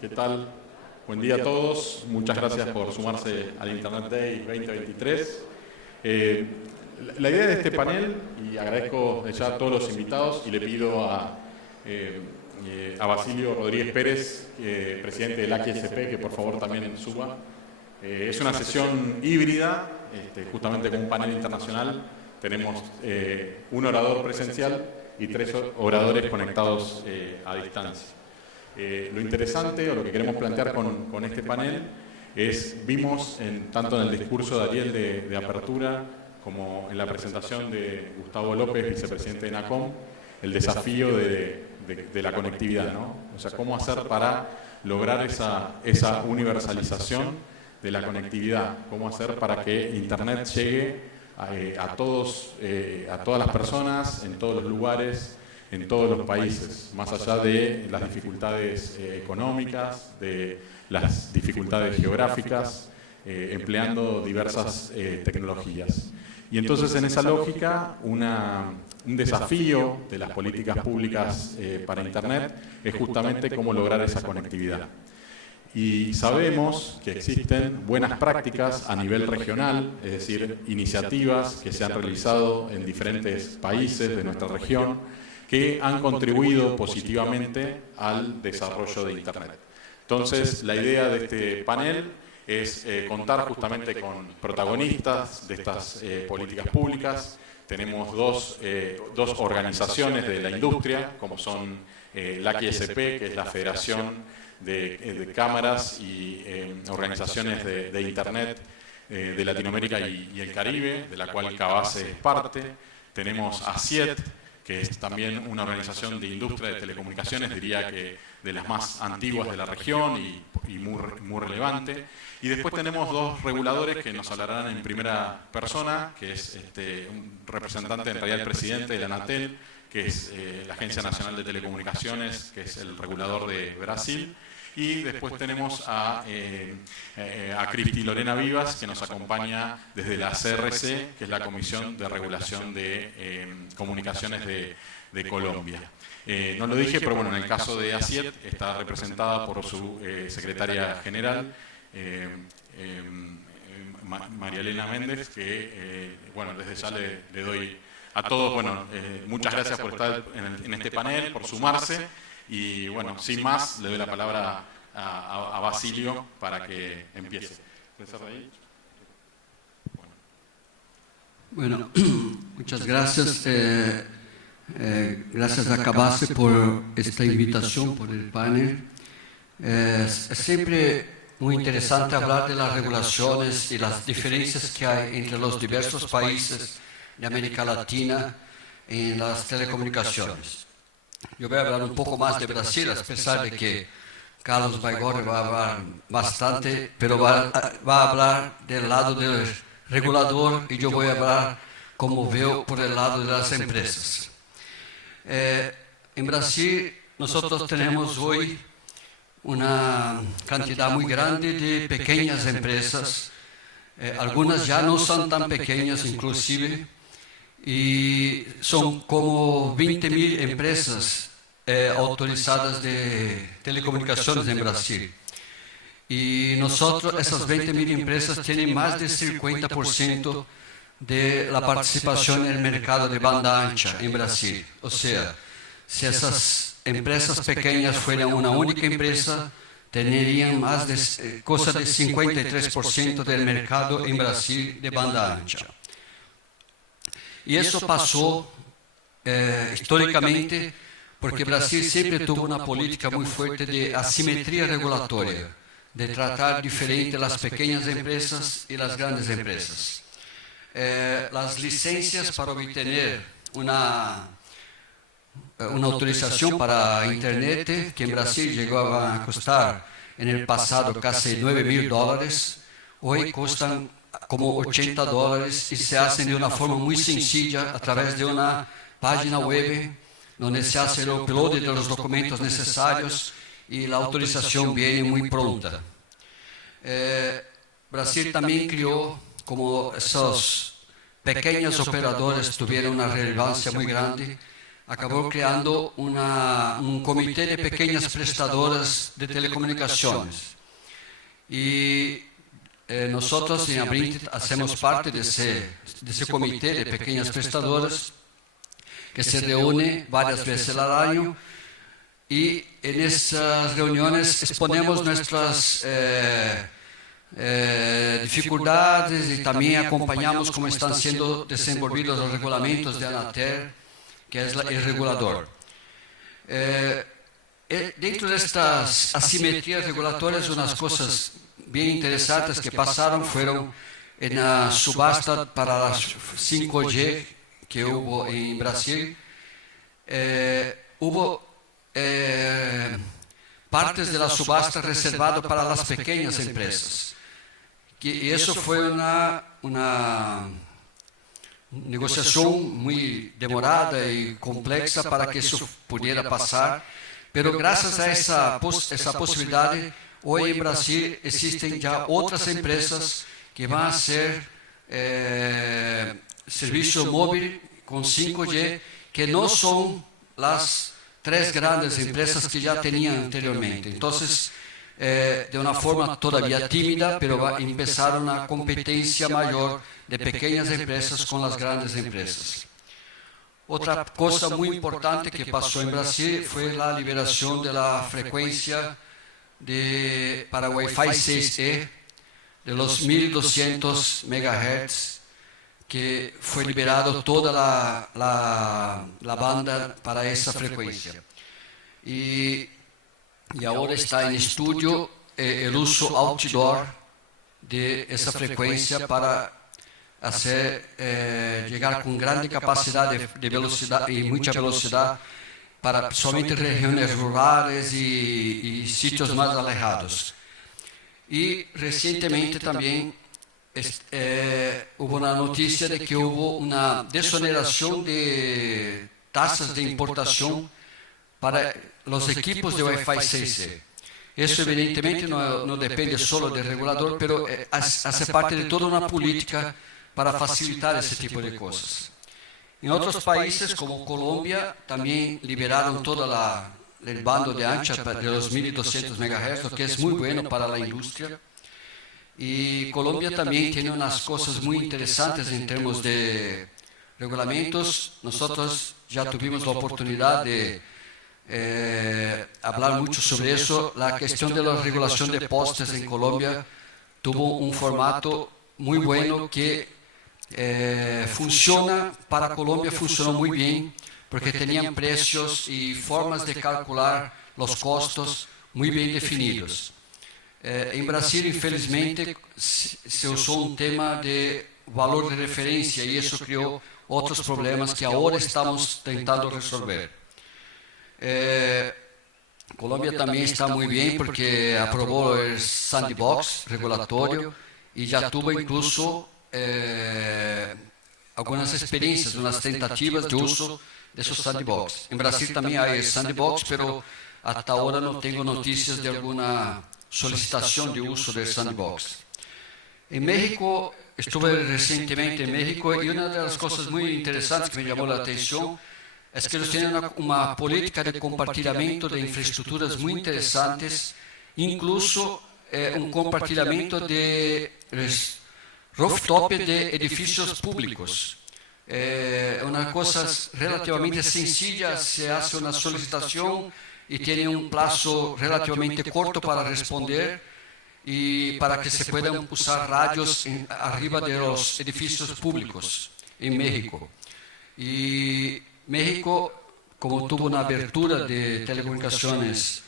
¿Qué tal? Buen día a todos. Muchas gracias por sumarse al Internet Day 2023. La idea de este panel, y agradezco ya a todos los invitados, y le pido a Basilio Rodríguez Pérez, presidente del AQSP, que por favor también suba. Es una sesión híbrida, justamente con un panel internacional. Tenemos un orador presencial y 3 oradores conectados a distancia. Lo interesante, o lo que queremos plantear con este panel, vimos tanto en el discurso de Ariel de apertura, como en la presentación de Gustavo López, vicepresidente de NACOM, el desafío de la conectividad, ¿no? O sea, cómo hacer para lograr esa universalización de la conectividad, cómo hacer para que Internet llegue a todas las personas, en todos los lugares, en todos los países, más allá de las dificultades económicas, de las dificultades geográficas, empleando diversas tecnologías. Y entonces, en esa lógica, un desafío de las políticas públicas para Internet es justamente cómo lograr esa conectividad. Y sabemos que existen buenas prácticas a nivel regional, es decir, iniciativas que se han realizado en diferentes países de nuestra región, que han contribuido positivamente al desarrollo de Internet. Entonces, la idea de este panel es contar justamente con protagonistas de estas políticas públicas. Tenemos dos organizaciones de la industria, como son la AQSP, que es la Federación de Cámaras y Organizaciones de Internet de Latinoamérica y el Caribe, de la cual Cabase es parte. Tenemos ACIET, que es también una organización de industria de telecomunicaciones, diría que de las más antiguas de la región y muy relevante. Y después tenemos 2 reguladores que nos hablarán en primera persona, que es un representante, en realidad el presidente de la Anatel, que es la Agencia Nacional de Telecomunicaciones, que es el regulador de Brasil. Y después tenemos a Cristi Lorena Vivas, que nos acompaña desde la CRC, que es la Comisión de Regulación de Comunicaciones de Colombia. No lo dije, pero bueno, en el caso de ACIET está representada por su secretaria general, María Elena Méndez, que bueno, desde ya le doy a todos, bueno, muchas gracias por estar en este panel, por sumarse. Y bueno, sin más, le doy la palabra a Basilio para que empiece. Bueno, muchas gracias. Gracias a Cabase por esta invitación, por el panel. Es siempre muy interesante hablar de las regulaciones y las diferencias que hay entre los diversos países de América Latina en las telecomunicaciones. Yo voy a hablar un poco más de Brasil, a pesar de que Carlos Baigorre va a hablar bastante, pero va a hablar del lado del regulador y yo voy a hablar como veo por el lado de las empresas. En Brasil nosotros tenemos hoy una cantidad muy grande de pequeñas empresas, algunas ya no son tan pequeñas inclusive, y son como 20.000 empresas autorizadas de telecomunicaciones en Brasil. Y nosotros, esas 20.000 empresas tienen más del 50% de la participación en el mercado de banda ancha en Brasil. O sea, si esas empresas pequeñas fueran una única empresa, tendrían más de cosa de 53% del mercado en Brasil de banda ancha. Y eso pasó históricamente porque Brasil siempre tuvo una política muy fuerte de asimetría regulatoria, de tratar diferente las pequeñas empresas y las grandes empresas. Las licencias para obtener una autorización para Internet, que en Brasil llegó a costar en el pasado casi $9.000, hoy costan como $80 y se hacen de una forma muy sencilla a través de una página web donde se hace el upload de los documentos necesarios y la autorización viene muy pronta. Brasil también creó, como esos pequeños operadores tuvieron una relevancia muy grande, acabó creando un comité de pequeñas prestadoras de telecomunicaciones. Y nosotros en Abrint hacemos parte de ese comité de pequeñas prestadoras que se reúne varias veces al año, y en esas reuniones exponemos nuestras dificultades y también acompañamos cómo están siendo desenvolvidos los reglamentos de Anatel, que es el regulador. Dentro de estas asimetrías regulatorias, unas cosas bien interesantes que pasaron fueron en la subasta para la 5G que hubo en Brasil. Hubo partes de la subasta reservado para las pequeñas empresas. Y eso fue una negociación muy demorada y compleja para que eso pudiera pasar, pero gracias a esa posibilidad, hoy en Brasil existen ya otras empresas que van a hacer servicio móvil con 5G, que no son las 3 grandes empresas que ya tenían anteriormente. Entonces, de una forma todavía tímida, pero empezaron una competencia mayor de pequeñas empresas con las grandes empresas. Otra cosa muy importante que pasó en Brasil fue la liberación de la frecuencia para Wi-Fi 6E de los 1200 MHz, que fue liberado toda la banda para esa frecuencia. Y ahora está en estudio el uso outdoor de esa frecuencia para llegar con grande capacidad de velocidad y mucha velocidad para solamente regiones rurales y sitios más alejados. Y recientemente también hubo una noticia de que hubo una desoneración de tasas de importación para los equipos de Wi-Fi 6E. Eso evidentemente no depende solo del regulador, pero hace parte de toda una política para facilitar ese tipo de cosas. En otros países como Colombia también liberaron todo el bando de ancha de los 1200 MHz, lo que es muy bueno para la industria. Y Colombia también tiene unas cosas muy interesantes en términos de reglamentos. Nosotros ya tuvimos la oportunidad de hablar mucho sobre eso. La cuestión de la regulación de postes en Colombia tuvo un formato muy bueno que funciona para Colombia, funcionó muy bien, porque tenían precios y formas de calcular los costos muy bien definidos. En Brasil, infelizmente, se usó un tema de valor de referencia y eso creó otros problemas que ahora estamos tentando resolver. Colombia también está muy bien porque aprobó el sandbox regulatorio y ya tuvo incluso algunas experiencias, unas tentativas de uso de esos sandbox. En Brasil también hay el sandbox, pero hasta ahora no tengo noticias de alguna solicitación de uso del sandbox. En México, estuve recientemente en México y una de las cosas muy interesantes que me llamó la atención es que ellos tienen una política de compartilhamento de infraestructuras muy interesantes, incluso un compartilhamento de rooftop de edificios públicos. Una cosa relativamente sencilla, se hace una solicitación y tiene un plazo relativamente corto para responder y para que se puedan usar radios arriba de los edificios públicos en México. Y México, como tuvo una abertura de telecomunicaciones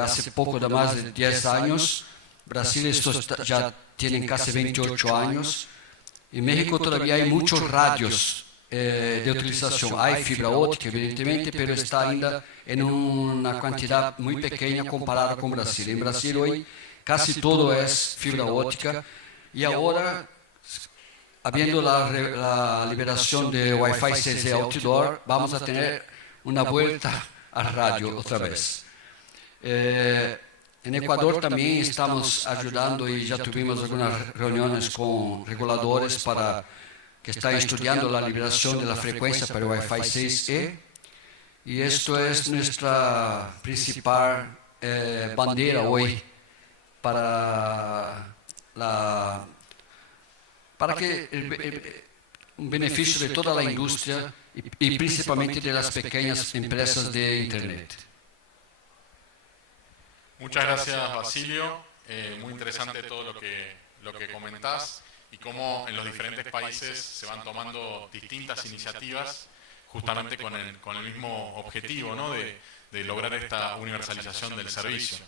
hace poco de más de 10 años, Brasil ya tienen casi 28 años, en México todavía hay muchos radios de utilización. Hay fibra óptica, evidentemente, pero está ainda en una cantidad muy pequeña comparada con Brasil. En Brasil hoy casi todo es fibra óptica y ahora, habiendo la liberación de Wi-Fi 6E outdoor, vamos a tener una vuelta a radio otra vez. En Ecuador también estamos ayudando y ya tuvimos algunas reuniones con reguladores que están estudiando la liberación de la frecuencia para Wi-Fi 6E y esto es nuestra principal bandera hoy para, la, para que un beneficio de toda la industria y principalmente de las pequeñas empresas de Internet. Muchas gracias, Basilio. Muy interesante todo lo que comentás y cómo en los diferentes países se van tomando distintas iniciativas justamente con el mismo objetivo, ¿no? de lograr esta universalización del servicio.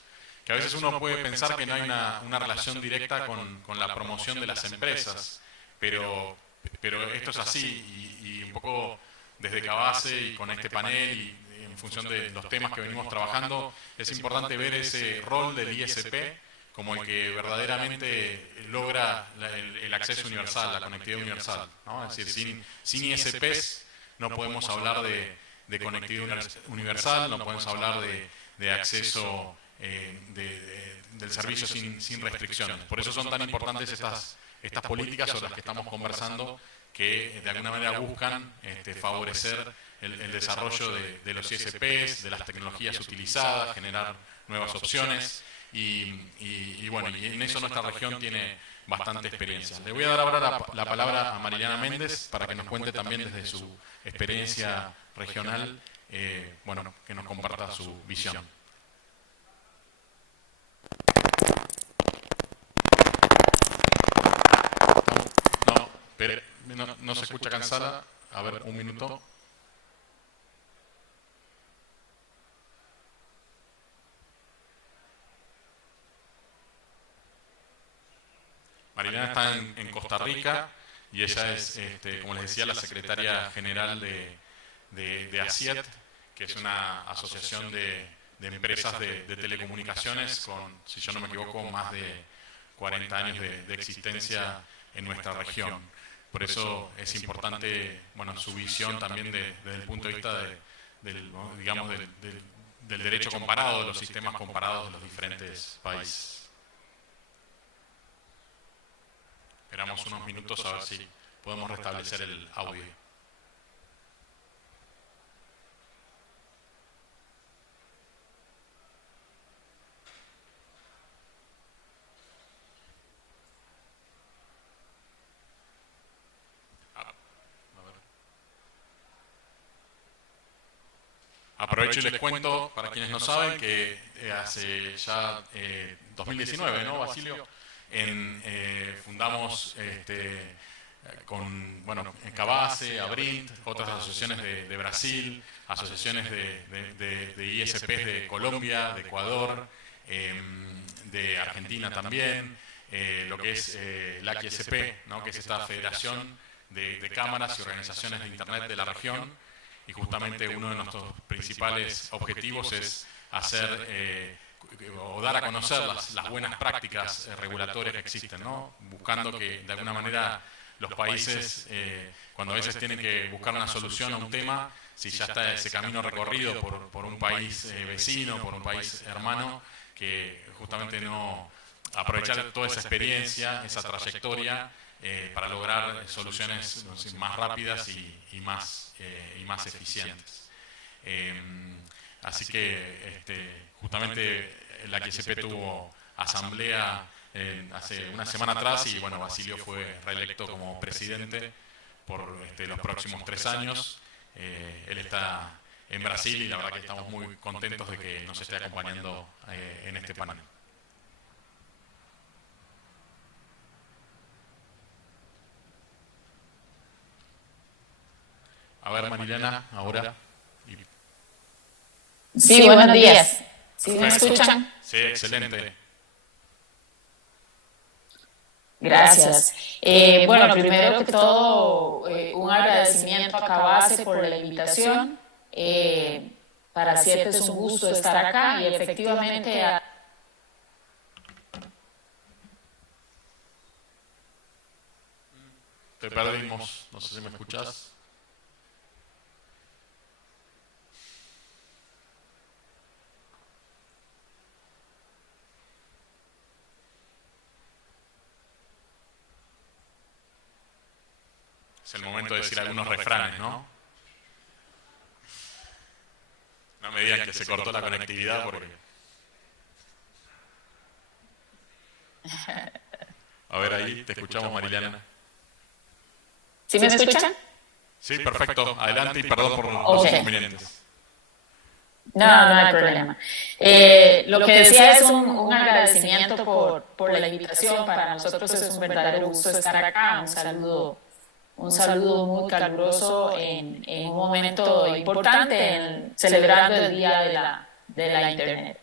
Que a veces uno puede pensar que no hay una relación directa con la promoción de las empresas, pero esto es así y un poco desde Cabase y con este panel y en función de los temas que venimos trabajando, es importante ver ese rol del ISP como el que verdaderamente logra el acceso universal, la conectividad universal, ¿no? Es decir, sin ISPs no podemos hablar de conectividad universal, no podemos hablar de acceso del servicio sin restricciones. Por eso son tan importantes estas políticas sobre las que estamos conversando, que de alguna manera buscan favorecer el desarrollo de los ISPs, de las tecnologías utilizadas, generar nuevas opciones y bueno, y en eso nuestra región tiene bastante experiencia. Le voy a dar ahora la palabra a Marilena Méndez para que nos cuente también desde su experiencia regional, bueno, que nos comparta su visión. No, pero no se escucha cansada. A ver, un minuto. Marilena está en Costa Rica y ella es, como les decía, la secretaria general de ASIET, que es una asociación de empresas de telecomunicaciones con, si yo no me equivoco, más de 40 años de existencia en nuestra región. Por eso es importante, bueno, su visión también desde el punto de vista digamos, del derecho comparado, de los sistemas comparados de los diferentes países. Esperamos unos minutos a ver si podemos restablecer el audio. Aprovecho y les cuento, para quienes no saben, que hace ya 2019, ¿no, Basilio? Fundamos con, bueno, en Cabase, Abrint, otras asociaciones de Brasil, asociaciones de ISPs de Colombia, de Ecuador, de Argentina también, lo que es la ISP, ¿no? Que es esta federación de cámaras y organizaciones de Internet de la región. Y justamente uno de nuestros principales objetivos es hacer o dar a conocer las buenas prácticas regulatorias que existen, ¿no? Buscando que de alguna manera los países, cuando a veces tienen que buscar una solución a un tema, si ya está ese camino recorrido por un país vecino, por un país hermano, que justamente no aprovechar toda esa experiencia, esa trayectoria, para lograr soluciones más rápidas y más eficientes. Así que justamente la ISP tuvo asamblea hace una semana atrás y bueno, Basilio fue reelecto como presidente por los próximos 3 años. Él está en Brasil y la verdad que estamos muy contentos de que nos esté acompañando en este panel. A ver, Marilena, ahora. Sí, buenos días. ¿Sí me escuchan? Sí, excelente. Gracias. Bueno, primero que todo, un agradecimiento a Cabase por la invitación. Para Siete es un gusto estar acá y efectivamente... Te perdimos, no sé si me escuchás. Es el momento de decir algunos refranes, ¿no? digan que se cortó la conectividad porque... A ver, ahí te escuchamos, Marilena. ¿Sí me escuchan? Sí, perfecto. Adelante y perdón por los inconvenientes. No, no hay problema. Lo que decía es un agradecimiento por la invitación. Para nosotros es un verdadero gusto estar acá. Un saludo muy caluroso en un momento importante, celebrando el Día de la Internet.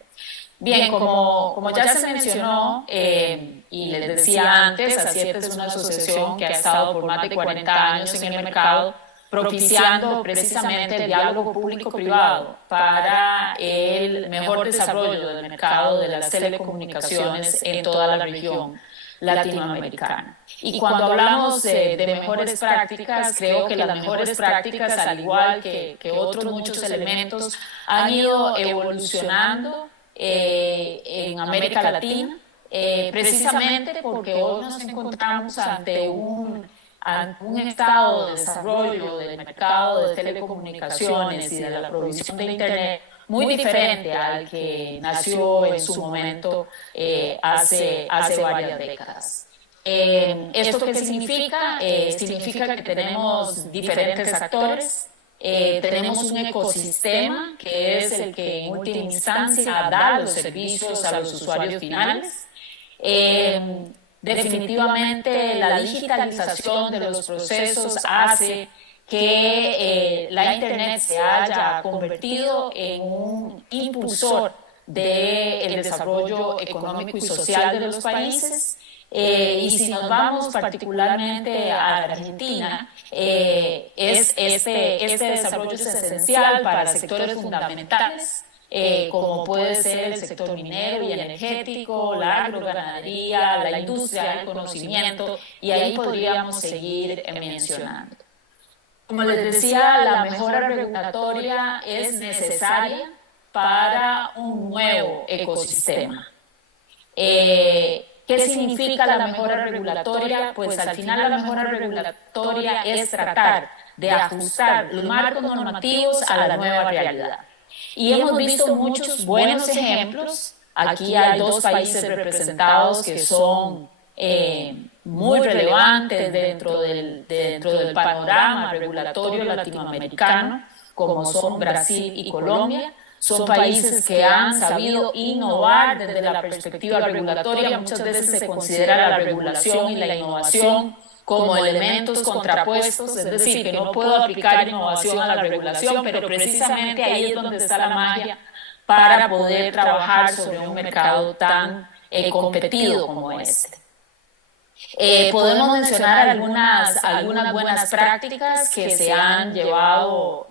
Bien, como ya se mencionó, y les decía antes, A7 es una asociación que ha estado por más de 40 años en el mercado, propiciando precisamente el diálogo público-privado para el mejor desarrollo del mercado de las telecomunicaciones en toda la región latinoamericana. Y cuando hablamos de mejores prácticas, creo que las mejores prácticas, al igual que otros muchos elementos, han ido evolucionando en América Latina, precisamente porque hoy nos encontramos ante un estado de desarrollo del mercado de telecomunicaciones y de la provisión de Internet muy diferente al que nació en su momento hace varias décadas. ¿Esto qué significa? Significa que tenemos diferentes actores. Tenemos un ecosistema que es el que en última instancia da los servicios a los usuarios finales. Definitivamente la digitalización de los procesos hace que la Internet se haya convertido en un impulsor del desarrollo económico y social de los países. Y si nos vamos particularmente a Argentina, este desarrollo es esencial para sectores fundamentales, como puede ser el sector minero y energético, la agroganadería, la industria del conocimiento, y ahí podríamos seguir mencionando. Como les decía, la mejora regulatoria es necesaria para un nuevo ecosistema. ¿Qué significa la mejora regulatoria? Pues al final la mejora regulatoria es tratar de ajustar los marcos normativos a la nueva realidad. Y hemos visto muchos buenos ejemplos. Aquí hay dos países representados que son muy relevantes dentro del panorama regulatorio latinoamericano, como son Brasil y Colombia. Son países que han sabido innovar desde la perspectiva regulatoria. Muchas veces se considera la regulación y la innovación como elementos contrapuestos, es decir, que no puedo aplicar innovación a la regulación, pero precisamente ahí es donde está la magia para poder trabajar sobre un mercado tan competido como este. Podemos mencionar algunas buenas prácticas que se han llevado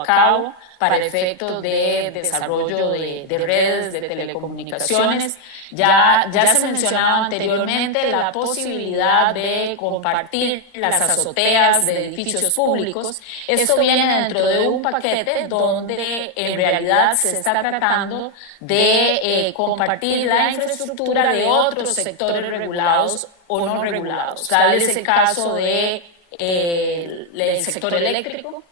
a cabo para efectos de desarrollo de redes de telecomunicaciones. Ya se mencionaba anteriormente la posibilidad de compartir las azoteas de edificios públicos. Esto viene dentro de un paquete donde en realidad se está tratando de compartir la infraestructura de otros sectores regulados o no regulados. Tal es el caso del sector eléctrico,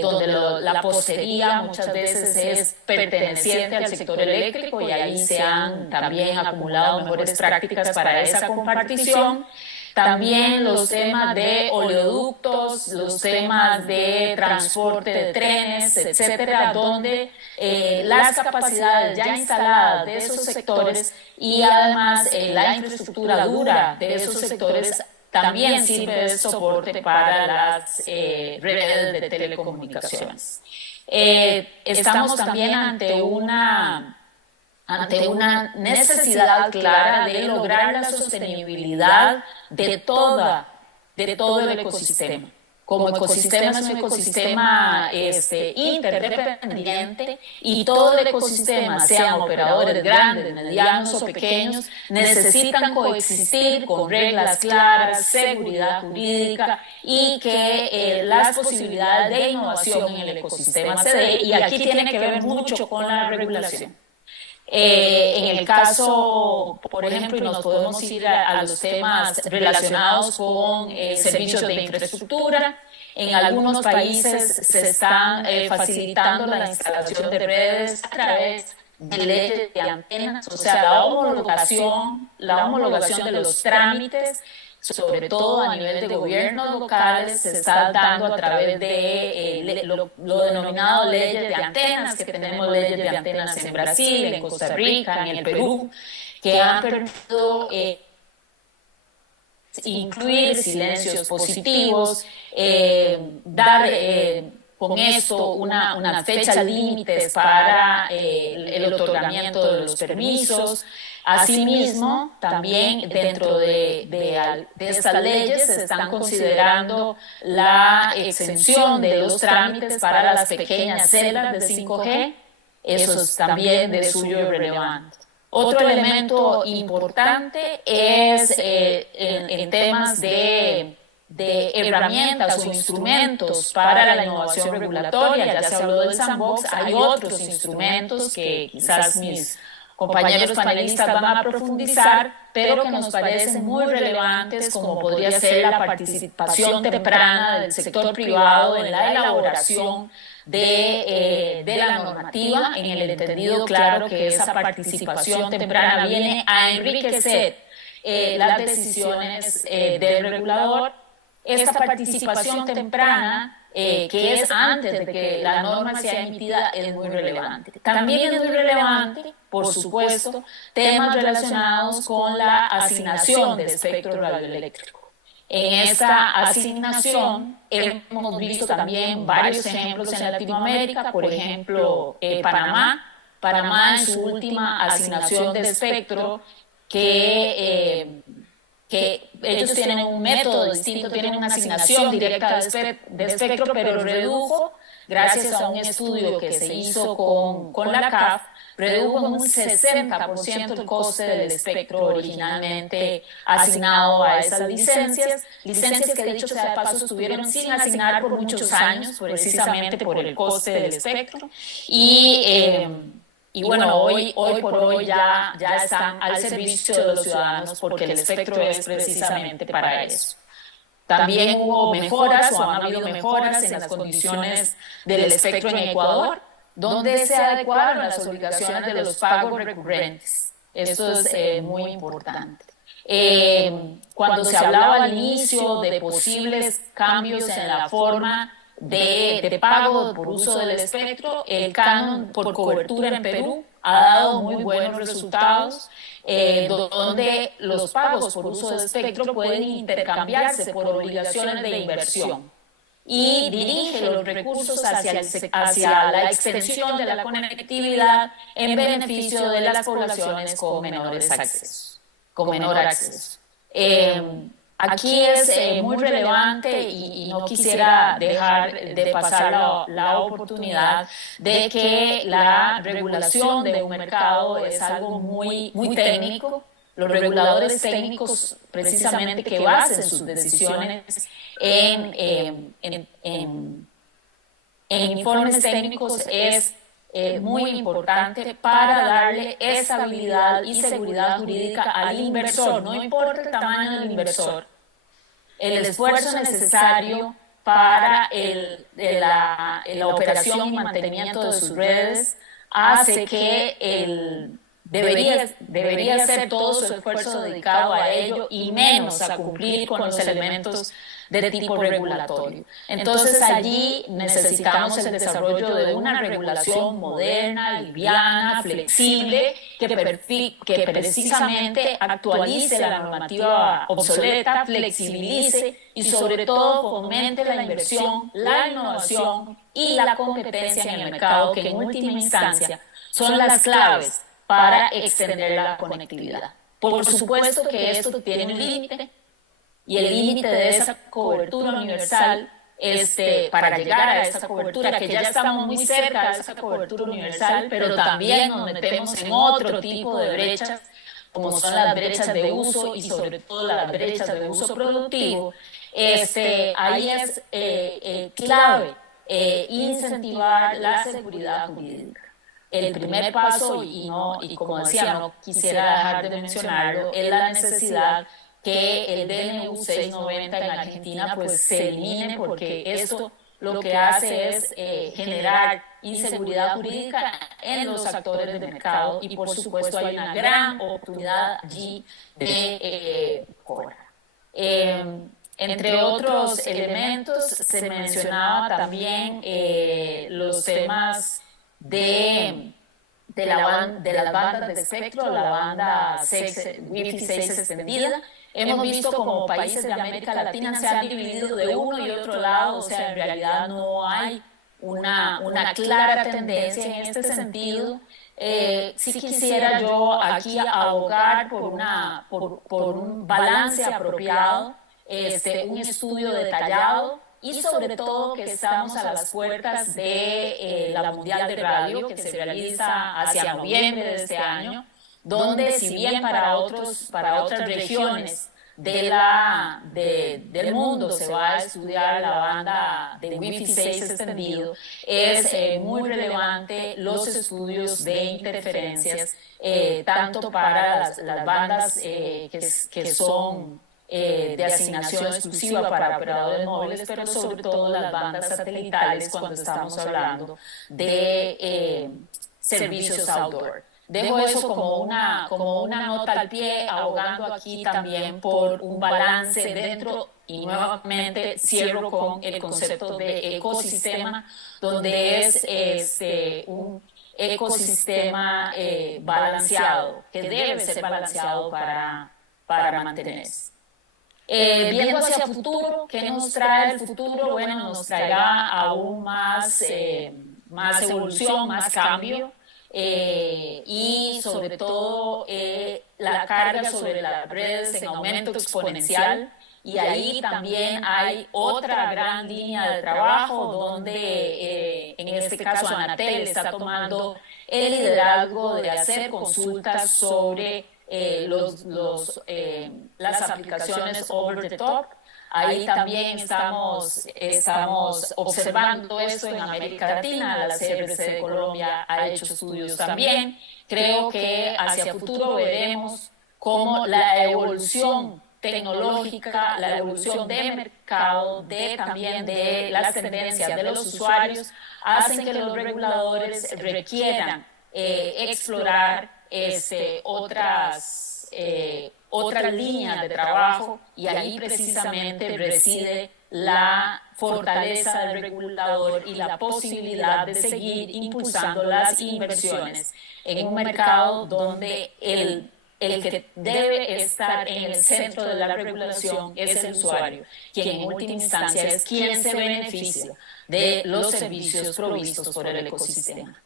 donde la postería muchas veces es perteneciente al sector eléctrico y ahí se han también acumulado mejores prácticas para esa compartición. También los temas de oleoductos, los temas de transporte de trenes, etcétera, donde las capacidades ya instaladas de esos sectores y además la infraestructura dura de esos sectores también sirve de soporte para las redes de telecomunicaciones. Estamos también ante una necesidad clara de lograr la sostenibilidad de todo el ecosistema. Como ecosistema es un ecosistema interdependiente y todo el ecosistema, sean operadores grandes, medianos o pequeños, necesitan coexistir con reglas claras, seguridad jurídica y que las posibilidades de innovación en el ecosistema se dé, y aquí tiene que ver mucho con la regulación. En el caso, por ejemplo, y nos podemos ir a los temas relacionados con servicios de infraestructura, en algunos países se están facilitando la instalación de redes a través de leyes de antenas, o sea, la homologación de los trámites, sobre todo a nivel de gobiernos locales, se está dando a través de lo denominado leyes de antenas, que tenemos leyes de antenas en Brasil, en Costa Rica, en el Perú, que han permitido incluir silencios positivos, dar con esto unas fechas límites para el otorgamiento de los permisos. Asimismo, también dentro de estas leyes se están considerando la exención de los trámites para las pequeñas celdas de 5G. Eso es también de suyo relevante. Otro elemento importante es en temas de herramientas o instrumentos para la innovación regulatoria. Ya se habló del sandbox, hay otros instrumentos que quizás mis compañeros panelistas van a profundizar, pero que nos parecen muy relevantes, como podría ser la participación temprana del sector privado en la elaboración de la normativa, en el entendido claro que esa participación temprana viene a enriquecer las decisiones del regulador. Esta participación temprana, que es antes de que la norma sea emitida, es muy relevante. También es muy relevante, por supuesto, temas relacionados con la asignación de espectro radioeléctrico. En esta asignación hemos visto también varios ejemplos en Latinoamérica, por ejemplo, Panamá. Panamá en su última asignación de espectro, que ellos tienen un método distinto, tienen una asignación directa de espectro, pero redujo, gracias a un estudio que se hizo con la CAF, redujo en un 60% el coste del espectro originalmente asignado a esas licencias que dicho sea de paso estuvieron sin asignar por muchos años, precisamente por el coste del espectro, y bueno, hoy por hoy ya están al servicio de los ciudadanos, porque el espectro es precisamente para eso. También hubo mejoras o han habido mejoras en las condiciones del espectro en Ecuador, donde se adecuaron las obligaciones de los pagos recurrentes. Esto es muy importante. Cuando se hablaba al inicio de posibles cambios en la forma de pago por uso del espectro, el canon por cobertura en Perú ha dado muy buenos resultados, donde los pagos por uso de espectro pueden intercambiarse por obligaciones de inversión y dirige los recursos hacia la extensión de la conectividad en beneficio de las poblaciones con menor acceso. Aquí es muy relevante y no quisiera dejar de pasar la oportunidad de que la regulación de un mercado es algo muy técnico. Los reguladores técnicos precisamente que basen sus decisiones en informes técnicos es muy importante para darle estabilidad y seguridad jurídica al inversor. No importa el tamaño del inversor, el esfuerzo necesario para la operación y mantenimiento de sus redes hace que debería ser todo su esfuerzo dedicado a ello y menos a cumplir con los elementos de tipo regulatorio. Entonces allí necesitamos el desarrollo de una regulación moderna, liviana, flexible, que precisamente actualice la normativa obsoleta, flexibilice y sobre todo fomente la inversión, la innovación y la competencia en el mercado, que en última instancia son las claves para extender la conectividad. Por supuesto que esto tiene un límite, y el límite de esa cobertura universal, para llegar a esa cobertura, que ya estamos muy cerca de esa cobertura universal, pero también nos metemos en otro tipo de brechas, como son las brechas de uso y sobre todo las brechas de uso productivo. Ahí es clave incentivar la seguridad jurídica. el primer paso, y como decía, no quisiera dejar de mencionarlo, es la necesidad que el DNU 690 en Argentina pues se elimine, porque esto lo que hace es generar inseguridad jurídica en los actores del mercado, y por supuesto hay una gran oportunidad allí de cobra. Entre otros elementos se mencionaba también los temas de las bandas de espectro, la banda Wi-Fi 6 extendida. Hemos visto como países de América Latina se han dividido de uno y otro lado, o sea, en realidad no hay una clara tendencia en este sentido. Sí quisiera yo aquí abogar por un balance apropiado, un estudio detallado, y sobre todo que estamos a las puertas de la Mundial de Radio, que se realiza hacia noviembre de este año, donde si bien para otras regiones del mundo se va a estudiar la banda de Wi-Fi 6 extendido, es muy relevante los estudios de interferencias, tanto para las bandas que son de asignación exclusiva para operadores móviles, pero sobre todo las bandas satelitales cuando estamos hablando de servicios outdoor. Dejo eso como una nota al pie, abogando aquí también por un balance dentro, y nuevamente cierro con el concepto de ecosistema, donde es un ecosistema balanceado, que debe ser balanceado para mantenerse. Viendo hacia el futuro, ¿qué nos trae el futuro? Bueno, nos traerá aún más evolución, más cambio, y sobre todo la carga sobre las redes en aumento exponencial, y ahí también hay otra gran línea de trabajo donde en este caso Anatel está tomando el liderazgo de hacer consultas sobre las aplicaciones over the top. Ahí también estamos observando esto en América Latina. La CRC de Colombia ha hecho estudios también. Creo que hacia el futuro veremos cómo la evolución tecnológica, la evolución de mercado, también de las tendencias de los usuarios, hacen que los reguladores requieran explorar otras líneas de trabajo, y ahí precisamente reside la fortaleza del regulador y la posibilidad de seguir impulsando las inversiones en un mercado donde el que debe estar en el centro de la regulación es el usuario, quien en última instancia es quien se beneficia de los servicios provistos por el ecosistema.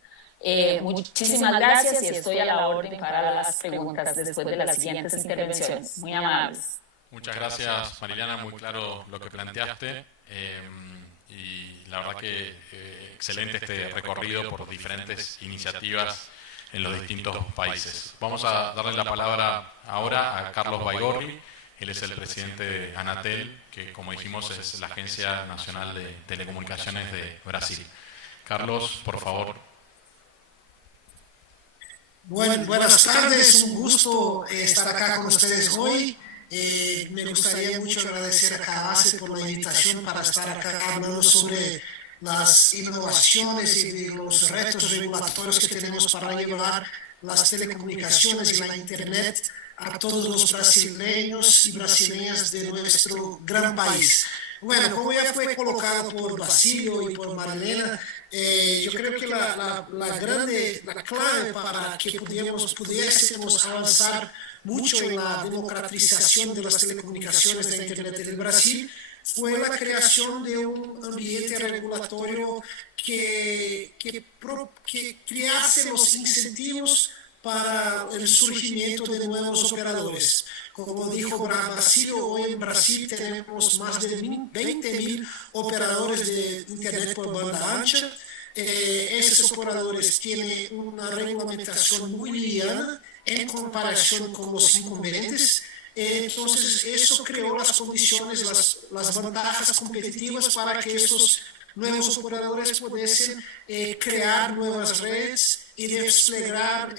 Muchísimas gracias, y estoy a la orden para las preguntas después de las siguientes intervenciones. Muy amables. Muchas gracias, Mariliana, muy claro lo que planteaste, y la verdad que excelente este recorrido por diferentes iniciativas en los distintos países. Vamos a darle la palabra ahora a Carlos Baigorri. Él es el presidente de Anatel, que como dijimos es la Agencia Nacional de Telecomunicaciones de Brasil. Carlos, por favor. Buenas tardes, un gusto estar acá con ustedes hoy. Me gustaría mucho agradecer a Cabase por la invitación para estar acá hablando sobre las innovaciones y los retos regulatorios que tenemos para llevar las telecomunicaciones y la Internet a todos los brasileños y brasileñas de nuestro gran país. Bueno, como ya fue colocado por Basilio y por Marilena, yo creo que la clave para que pudiésemos avanzar mucho en la democratización de las telecomunicaciones de Internet del Brasil fue la creación de un ambiente regulatorio que crease los incentivos para el surgimiento de nuevos operadores. Como dijo Basilio, hoy en Brasil tenemos más de 20.000 operadores de Internet por banda ancha. Esos operadores tienen una regulamentación muy liviana en comparación con los incumbentes. Entonces, eso creó las condiciones, las ventajas competitivas para que esos nuevos operadores pudiesen crear nuevas redes y desplegar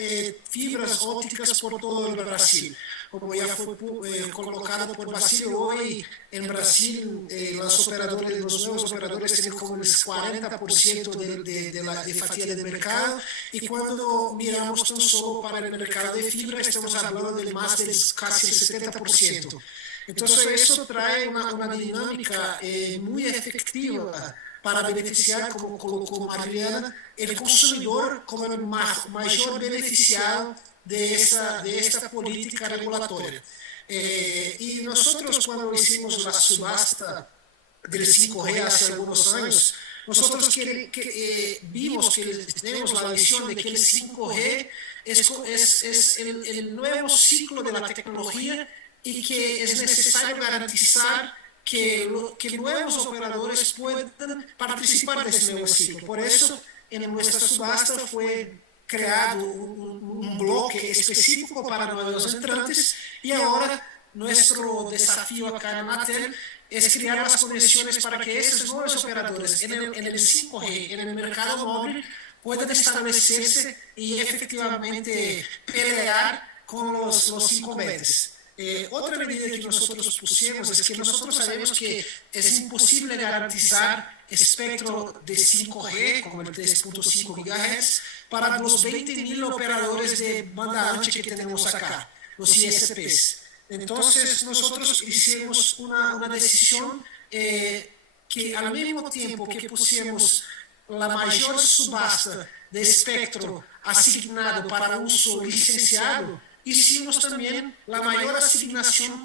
fibras ópticas por todo el Brasil. Como ya fue colocado por Basilio hoy, en Brasil los nuevos operadores tienen como el 40% de la fatía del mercado, y cuando miramos tan solo para el mercado de fibra estamos hablando de más del casi el 70%. Entonces eso trae una dinámica muy efectiva para beneficiar, como colocó Mariana, el consumidor como el mayor beneficiado de esta política regulatoria. Y nosotros, cuando hicimos la subasta del 5G hace algunos años, nosotros vimos que tenemos la visión de que el 5G es el nuevo ciclo de la tecnología y que es necesario garantizar que nuevos operadores puedan participar de ese nuevo ciclo. Por eso, en nuestra subasta fue creado un bloque específico para nuevos entrantes, y ahora nuestro desafío acá en Anatel es crear las condiciones para que esos nuevos operadores en el 5G, en el mercado móvil, puedan establecerse y efectivamente pelear con los incumbentes. Otra medida que nosotros pusimos es que nosotros sabemos que es imposible garantizar espectro de 5G, como el 3.5 GHz, para los 20.000 operadores de banda ancha que tenemos acá, los ISPs. Entonces nosotros hicimos una decisión que al mismo tiempo que pusimos la mayor subasta de espectro asignado para uso licenciado, hicimos también la mayor asignación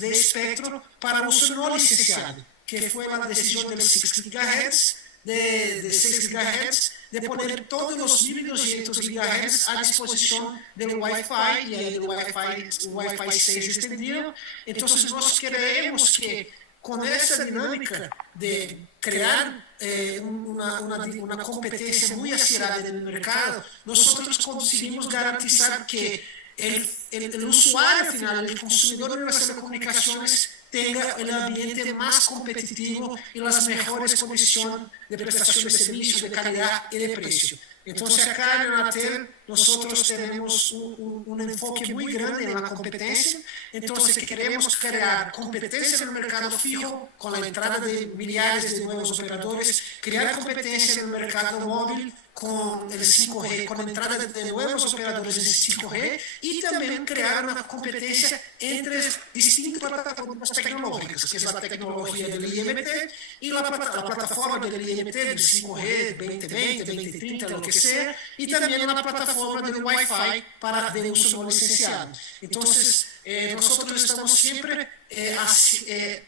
de espectro para uso no licenciado, que fue la decisión del 6 GHz, de 6 GHz, de poner todos los 1200 GHz a disposición del Wi-Fi, y el Wi-Fi 6 extendido. Entonces nosotros creemos que con esa dinámica de crear una competencia muy acirrada en el mercado, nosotros conseguimos garantizar que el usuario final, el consumidor de las telecomunicaciones, tenga el ambiente más competitivo y las mejores condiciones de prestación de servicio, de calidad y de precio. Entonces acá en Anatel nosotros tenemos un enfoque muy grande en la competencia. Entonces queremos crear competencia en el mercado fijo con la entrada de millares de nuevos operadores, crear competencia en el mercado móvil con el 5G, con la entrada de nuevos operadores en 5G, y también crear una competencia entre distintas plataformas tecnológicas, que es la tecnología del IMT y la plataforma del IMT del 5G 2020, 2030, lo que sea, y también la plataforma del Wi-Fi de uso no licenciado. Entonces, nosotros estamos siempre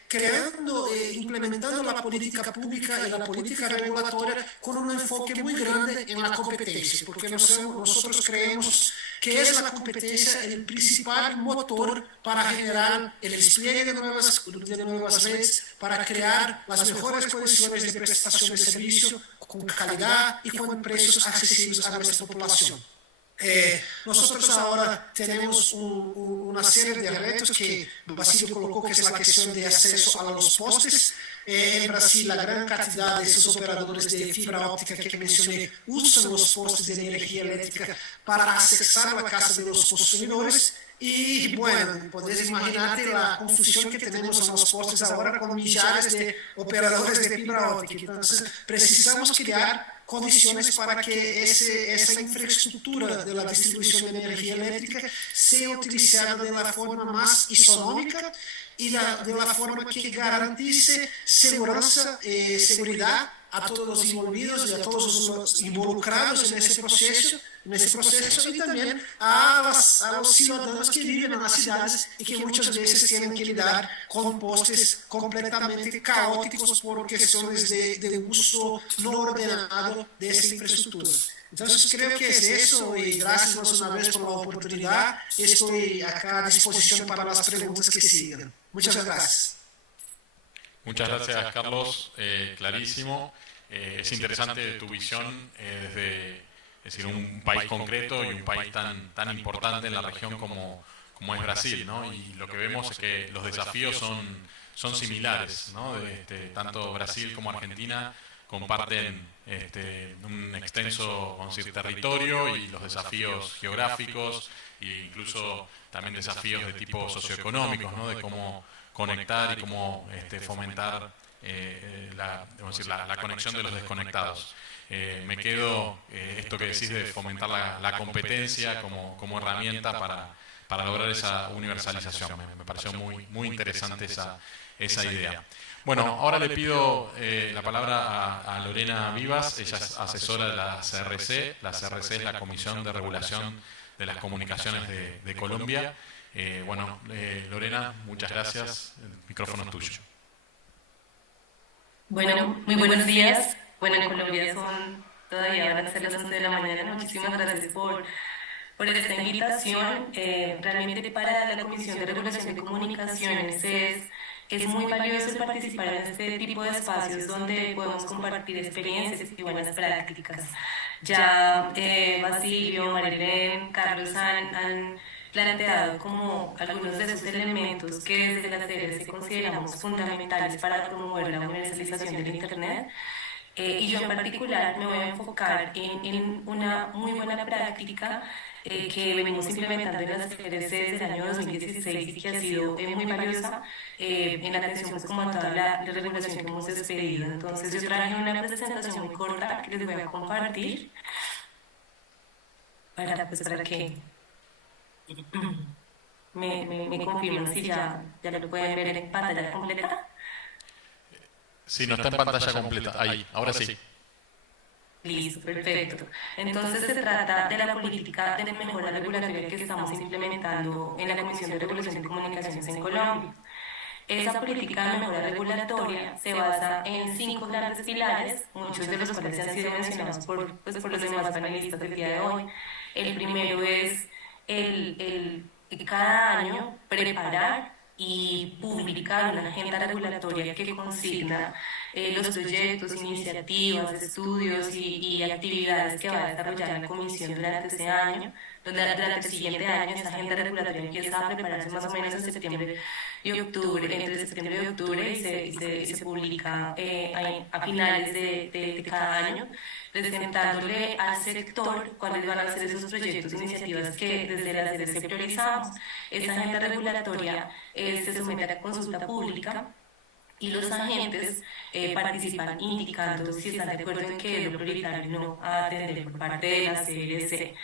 creando, implementando la política pública y la política regulatoria con un enfoque muy grande en la competencia, porque nosotros creemos que es la competencia el principal motor para generar el despliegue de nuevas redes, para crear las mejores condiciones de prestación de servicio con calidad y con precios accesibles a nuestra población. Nosotros ahora tenemos una serie de retos que Basilio colocó, que es la cuestión de acceso a los postes. En Brasil, la gran cantidad de esos operadores de fibra óptica que mencioné usan los postes de energía eléctrica para accesar a la casa de los consumidores. Y bueno, podéis imaginarte la confusión que tenemos en los postes ahora con millares de operadores de fibra óptica. Entonces, precisamos crear condiciones para que esa infraestructura de la distribución de energía eléctrica sea utilizada de la forma más económica y de la forma que garantice seguridad a todos los involucrados y a todos los involucrados en ese proceso, y también a los ciudadanos que viven en las ciudades y que muchas veces tienen que lidar con postes completamente caóticos por cuestiones de uso no ordenado de esa infraestructura. Entonces creo que es eso, y gracias más una vez por la oportunidad. Estoy acá a disposición para las preguntas que sigan. Muchas gracias. Muchas gracias, Carlos. Clarísimo. Es interesante tu visión desde un país concreto y un país tan importante en la región como es Brasil, ¿no? Y lo que vemos es que los desafíos son similares, ¿no? Tanto Brasil como Argentina comparten un extenso, vamos a decir, territorio y los desafíos geográficos e incluso también desafíos de tipo socioeconómicos, ¿no? De cómo conectar y cómo fomentar la conexión de los desconectados. Me quedo esto que decís de fomentar la competencia como herramienta para lograr esa universalización. Me pareció muy interesante esa idea. Bueno, ahora le pido la palabra a Lorena Vivas. Ella es asesora de la CRC. La CRC es la Comisión de Regulación de las Comunicaciones de Colombia. Lorena, muchas gracias. El micrófono es tuyo. Bueno, muy buenos días. Bueno, en Colombia todavía van a ser las 11 de la mañana. Muchísimas gracias por esta invitación. Realmente para la Comisión de Regulación de Comunicaciones es muy valioso el participar en este tipo de espacios donde podemos compartir experiencias y buenas prácticas. Ya Basilio, Marilén, Carlos han planteado como algunos de esos elementos que desde la CRC consideramos fundamentales para promover la universalización del Internet. Y yo en particular me voy a enfocar en una muy buena práctica que venimos implementando en las CRC desde el año 2016 y que ha sido muy valiosa en atención pues, como a toda la regulación que hemos despedido. Entonces yo traje una presentación muy corta que les voy a compartir para que me confirmen si ya lo pueden ver en pantalla completa. Sí, no está en pantalla completa. Ahí, ahora sí. Listo, perfecto. Entonces se trata de la política de mejora regulatoria que estamos implementando en la Comisión de Regulación de Comunicaciones en Colombia. Esa política de mejora regulatoria se basa en 5 grandes pilares, muchos de los cuales han sido mencionados por los demás panelistas del día de hoy. El primero es cada año preparar y publicar una agenda regulatoria que consigna los proyectos, iniciativas, estudios y actividades que va a desarrollar la Comisión durante ese año. Durante el siguiente año, esa agenda regulatoria empieza a prepararse más o menos en septiembre y octubre, entre septiembre y octubre, y se publica a finales de cada año, presentándole al sector cuáles van a ser esos proyectos e iniciativas que desde la CRC priorizamos. Esa agenda regulatoria se somete a la consulta pública y los agentes participan indicando si están de acuerdo en que es lo prioritario no a atender por parte de la CRC.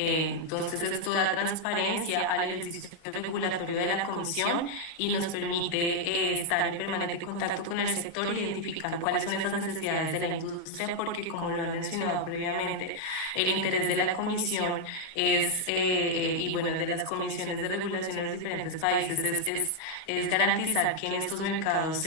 Entonces esto da transparencia al ejercicio regulatorio de la Comisión y nos permite estar en permanente contacto con el sector y identificar cuáles son esas necesidades de la industria, porque como lo he mencionado previamente, el interés de la Comisión y bueno, de las comisiones de regulación en los diferentes países es garantizar que en estos mercados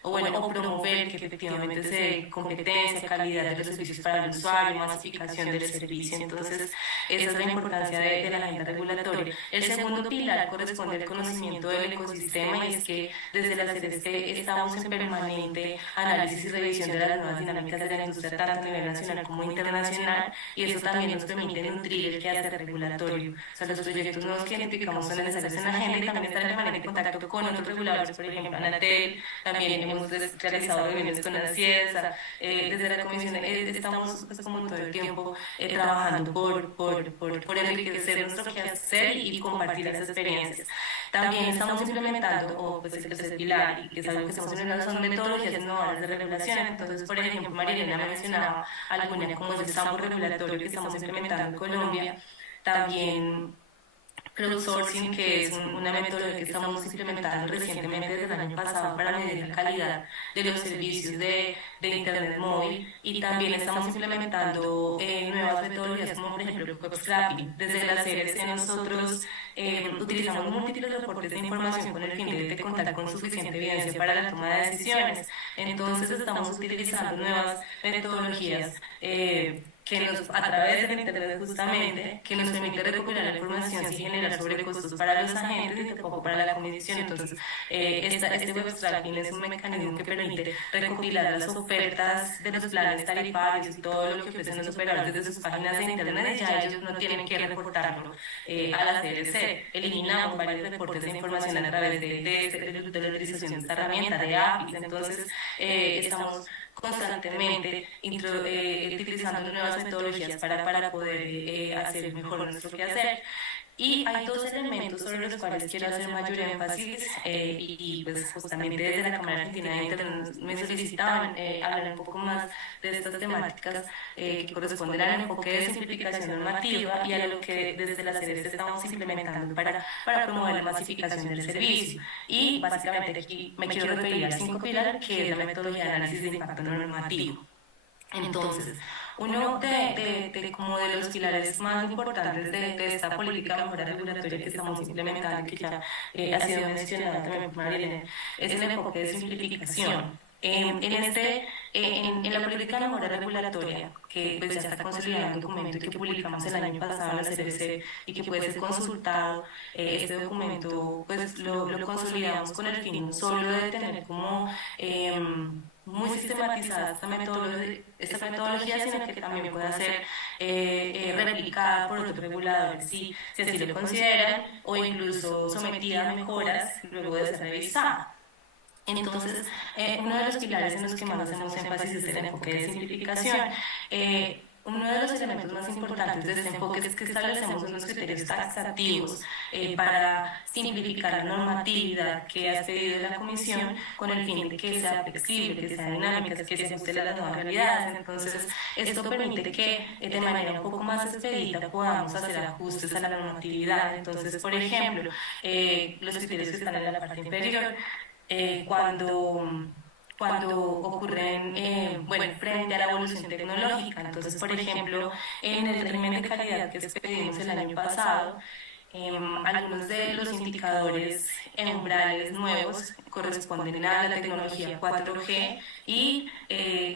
o promover que efectivamente se dé competencia, calidad de los servicios para el usuario, masificación del servicio. Entonces, esa es la importancia de la agenda regulatoria. El segundo pilar corresponde al conocimiento del ecosistema y es que desde la CRC estamos en permanente análisis y revisión de las nuevas dinámicas de la industria, tanto a nivel nacional como internacional, y eso también nos permite nutrir el quehacer regulatorio. O sea, los proyectos nuevos que identificamos son necesarios en la agenda y también estar en permanente contacto con otros reguladores, por ejemplo, Anatel, también hemos realizado reuniones con la CIESA, desde la Comisión estamos pues, como todo el tiempo trabajando por enriquecer nuestro quehacer y compartir las experiencias. También estamos implementando, pues el tercer pilar, y que es algo que estamos implementando, son metodologías innovadoras de regulación. Entonces, por ejemplo, Marilena mencionaba alguna como es el campo regulatorio que estamos implementando en Colombia. También crowdsourcing, que es una metodología que estamos implementando recientemente desde el año pasado para medir la calidad de los servicios de Internet móvil, y también estamos implementando nuevas metodologías como por ejemplo web scraping. Desde la CRC nosotros utilizamos múltiples reportes de información con el fin de contar con suficiente evidencia para la toma de decisiones. Entonces estamos utilizando nuevas metodologías que a través del Internet justamente, que nos permite recopilar la información sin generar sobrecostos para los agentes y tampoco para la Comisión. Entonces, este web tracking es un mecanismo que permite recopilar las ofertas de los planes tarifarios y todo lo que ofrecen los operadores desde sus páginas de Internet, y ya ellos no tienen que reportarlo a la CRC, eliminamos varios reportes de información a través de la utilización de esta herramienta de APIs. Entonces, estamos constantemente utilizando nuevas metodologías para poder hacer mejor nuestro quehacer. Y hay dos elementos sobre los cuales quiero hacer mayor énfasis y pues justamente desde la Cámara Argentina de Internet me solicitaban hablar un poco más de estas temáticas que corresponden al enfoque de simplificación normativa y a lo que desde la CDC estamos implementando para promover la masificación del servicio. Y básicamente aquí me quiero referir al 5 pilar, que es la metodología de análisis de impacto normativo. Entonces, uno como de los pilares más importantes de esta política de mejora regulatoria que estamos implementando, que ya ha sido mencionada también por Marilena, es el enfoque de simplificación. En la política de mejora regulatoria, que pues ya está consolidado un documento que publicamos el año pasado en la CBC y que puede ser consultado, este documento pues lo consolidamos con el fin no solo de tener como muy sistematizada esta metodología, sino que también pueda ser replicada por otros reguladores si así lo consideran, o incluso sometida a mejoras luego de ser revisada. Entonces, uno de los pilares en los que más hacemos énfasis es el enfoque de simplificación. Uno de los elementos más importantes de este enfoque es que establecemos unos criterios taxativos para simplificar la normatividad que ha pedido la Comisión con el fin de que sea flexible, que sea dinámica, que se ajuste a las nuevas realidades. Entonces, esto permite que de manera un poco más expedita podamos hacer ajustes a la normatividad. Entonces, por ejemplo, los criterios que están en la parte inferior, cuando ocurren, frente a la evolución tecnológica. Entonces, por ejemplo, en el régimen de calidad que expedimos el año pasado, algunos de los indicadores umbrales nuevos corresponden a la tecnología 4G y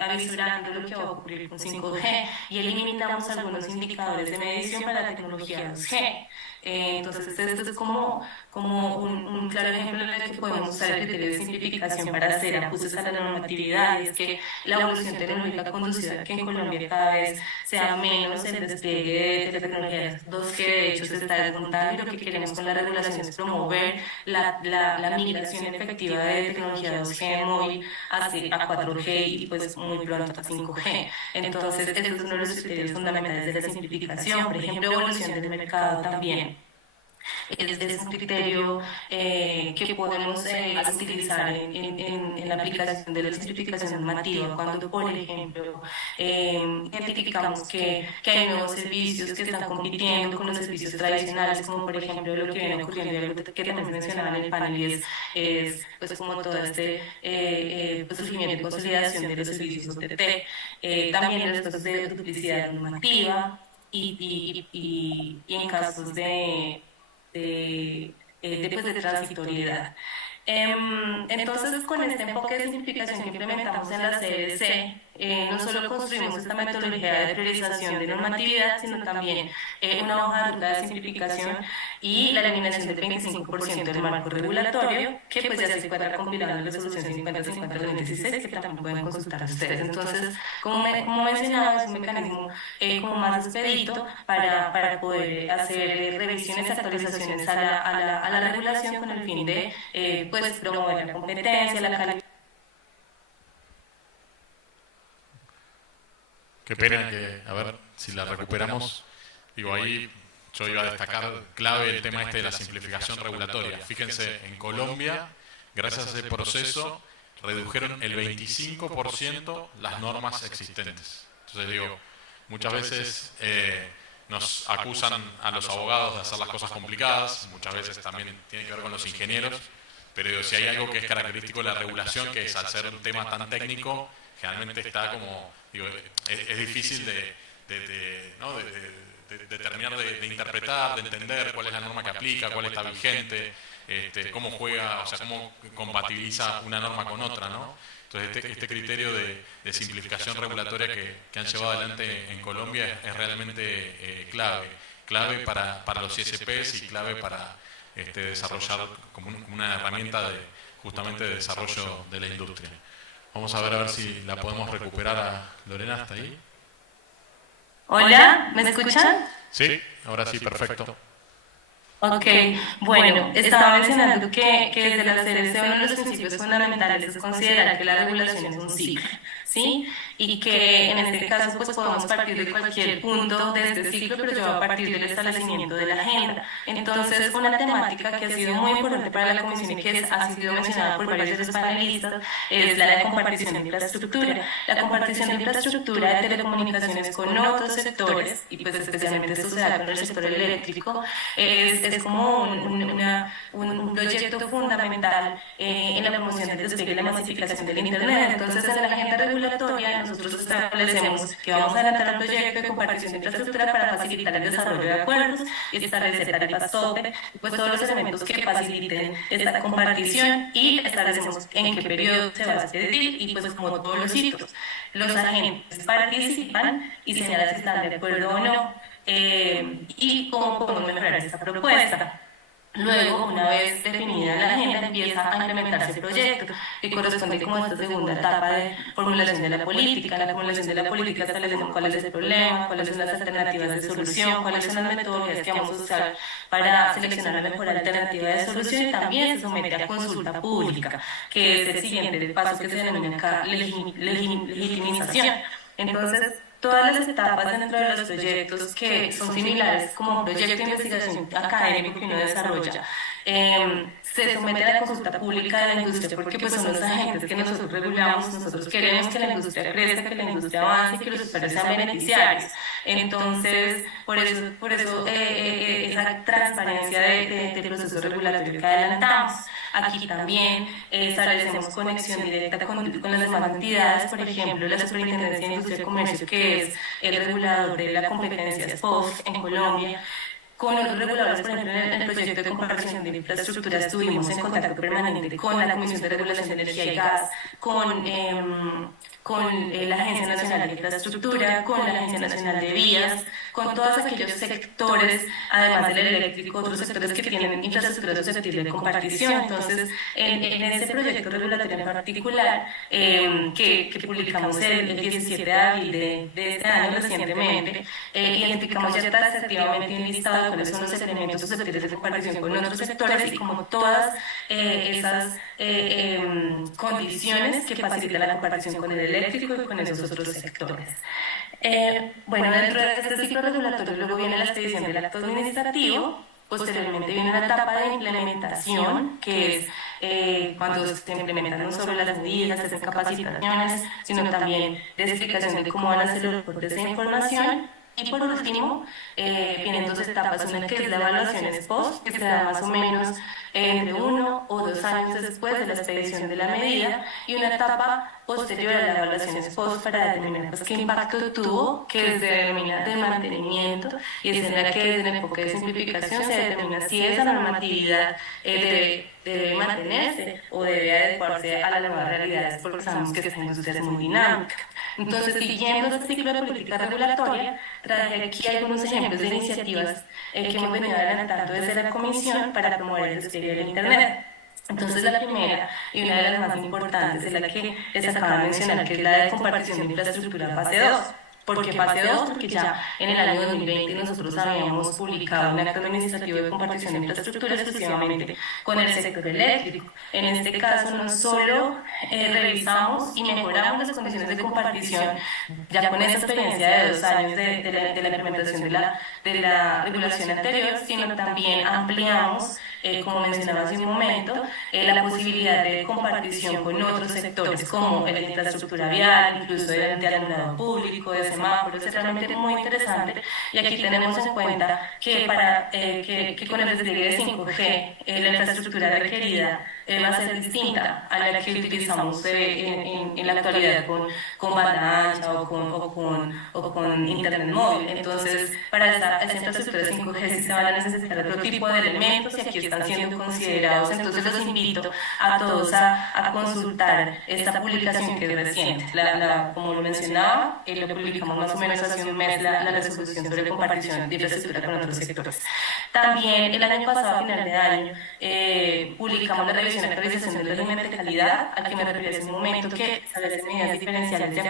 avisorando lo que va a ocurrir con 5G, y eliminamos algunos indicadores de medición para la tecnología 2G. Entonces, esto es como un claro ejemplo en el que podemos usar el criterio de simplificación para hacer ajustes a la normatividad, y es que la evolución tecnológica ha conducido a que en Colombia cada vez sea menos el despliegue de tecnologías 2G. De hecho, se está desmontando, y lo que queremos con la regulación es promover la migración efectiva de tecnología 2G móvil a 4G y pues muy pronto a 5G. Entonces, este es uno de los criterios fundamentales de la simplificación. Por ejemplo, evolución del mercado también. Es un criterio que podemos utilizar en la aplicación de la simplificación normativa cuando, por ejemplo, identificamos que hay nuevos servicios que están compitiendo con los servicios tradicionales, como por ejemplo lo que viene ocurriendo y algo que también mencionaban en el panel, es pues como todo este surgimiento y consolidación de los servicios OTT, también los casos de duplicidad normativa y en casos de transitoriedad. Entonces, con este enfoque de simplificación que implementamos en la CDC, no solo construimos esta metodología de priorización de normatividad, sino también una hoja de ruta de simplificación y la eliminación del 25% del marco regulatorio, que pues ya se encuentra compilado en la resolución 5050 de 2016, que también pueden consultar ustedes. Entonces, como mencionaba, es un mecanismo como más expedito para poder hacer revisiones y actualizaciones a la regulación con el fin de pues promover la competencia, la calidad. Qué pena que, a ver si la recuperamos. Digo, ahí yo iba a destacar clave el tema este de la simplificación regulatoria. Fíjense, en Colombia, gracias a ese proceso, redujeron el 25% las normas existentes. Entonces digo, muchas veces nos acusan a los abogados de hacer las cosas complicadas, muchas veces también tiene que ver con los ingenieros, pero digo, si hay algo que es característico de la regulación, que es al ser un tema tan técnico, generalmente está como, digo, es difícil de terminar de interpretar, de entender cuál es la norma que aplica, cuál está vigente, cómo juega, o sea, cómo compatibiliza una norma con otra, ¿no? Entonces, este criterio de simplificación regulatoria que han llevado adelante en Colombia es realmente clave para los ISPs y clave para desarrollar como una herramienta justamente de desarrollo de la industria. Vamos a ver si la podemos recuperar a Lorena hasta ahí. Hola, ¿me escuchan? Sí, ahora sí, perfecto. Ok, bueno, estaba mencionando que desde la CLC uno de los principios fundamentales es considerar que la regulación es un ciclo, ¿sí? Y que en este caso pues podemos partir de cualquier punto de este ciclo, pero yo voy a partir del establecimiento de la agenda. Entonces, una temática que ha sido muy importante para la Comisión y que ha sido mencionada por varios de los panelistas es la de compartición de infraestructura. La compartición de infraestructura de telecomunicaciones con otros sectores, y pues especialmente esto se da con el sector eléctrico, es como un proyecto fundamental en la promoción del despliegue y la masificación del Internet. Entonces, en la agenda regulatoria nosotros establecemos que vamos a adelantar un proyecto de compartición de infraestructura para facilitar el desarrollo de acuerdos y establecer tarifas tope, pues todos los elementos que faciliten esta compartición, y establecemos en qué periodo se va a pedir y pues como todos los hitos. Los agentes participan y señalan si están de acuerdo o no. Y cómo podemos mejorar esta propuesta. Luego, una vez definida la agenda, empieza a implementarse el proyecto, que corresponde como a esta segunda etapa de formulación de la política. En la formulación de la política establecemos cuál es el problema, cuáles son las alternativas de solución, cuáles son las metodologías que vamos a usar para seleccionar la mejor alternativa de solución, y también se somete a consulta pública, que es el siguiente paso que se denomina acá legitimización. Entonces, todas las etapas dentro de los proyectos que son similares como un proyecto de investigación académico que uno desarrolla, se someten a la consulta pública de la industria, porque pues son los agentes que nosotros regulamos. Nosotros queremos que la industria crezca, que la industria avance y que los usuarios sean beneficiarios. Entonces, por eso esa transparencia del proceso regulatorio que adelantamos. Aquí también establecemos conexión directa con las demás entidades, por ejemplo, la Superintendencia de Industria y Comercio, que es el regulador de la competencia SPOS en Colombia. Con otros reguladores, por ejemplo, en el proyecto de comparación de infraestructura estuvimos en contacto permanente con la Comisión de Regulación de Energía y Gas, con la Agencia Nacional de Infraestructura, con la Agencia Nacional de Vías, con todos aquellos sectores, además del eléctrico, otros sectores que tienen infraestructura susceptible de compartición. Entonces, en ese proyecto regulatorio en particular, que publicamos el 17 de abril de este año recientemente, identificamos ya taxativamente un listado de cuáles son los elementos susceptibles de compartición con otros sectores, y como todas esas condiciones que facilitan la compartición con el eléctrico y con esos otros sectores. Bueno, dentro de este ciclo regulatorio luego viene la expedición del acto administrativo. Posteriormente viene una etapa de implementación, que es cuando se implementan no solo las medidas, se hacen capacitaciones, sino también de explicación de cómo van a ser los reportes de información. Y por último, vienen dos etapas, una que es la evaluación ex post, que se da más o menos entre 1 o 2 años después de la expedición de la medida, y una etapa posterior a la evaluación ex post para determinar pues, qué impacto tuvo, que se denomina de mantenimiento, y es en la que desde el enfoque de simplificación se determina si esa normatividad debe mantenerse o debe adecuarse a las nuevas realidades, porque sabemos que esta industria es muy dinámica. Entonces, siguiendo este ciclo de política regulatoria, traje aquí algunos ejemplos de iniciativas que hemos venido adelantando desde la Comisión para promover el despliegue del Internet. Entonces, la primera y una de las más importantes es la que les acabo de mencionar, que es la de compartición de infraestructura fase 2. ¿Por qué fase 2? Porque ya en el año 2020 nosotros habíamos publicado un acto administrativo de compartición de infraestructura exclusivamente con el sector eléctrico. En este caso no solo revisamos y mejoramos las condiciones de compartición, ya con esa experiencia de 2 años de la implementación de la regulación anterior, sino también ampliamos, como mencionaba hace un momento, la posibilidad de compartición con otros sectores como la infraestructura vial, incluso de alumbrado público, de semáforos. Es realmente muy interesante, y aquí tenemos en cuenta que que con el despliegue de 5G la infraestructura requerida va a ser distinta a la que utilizamos en la actualidad con banda ancha o con internet móvil. Entonces, para esta infraestructura 5G sí se van a necesitar otro tipo de elementos, y aquí están siendo considerados. Entonces, los invito a todos a consultar esta publicación, que es reciente. Como lo mencionaba, lo publicamos más o menos hace un mes, la resolución sobre compartición de infraestructura con otros sectores. También el año pasado, a final de año, publicamos la revisión y actualización del régimen de calidad, al que me referí hace un momento, que establece medidas diferenciales de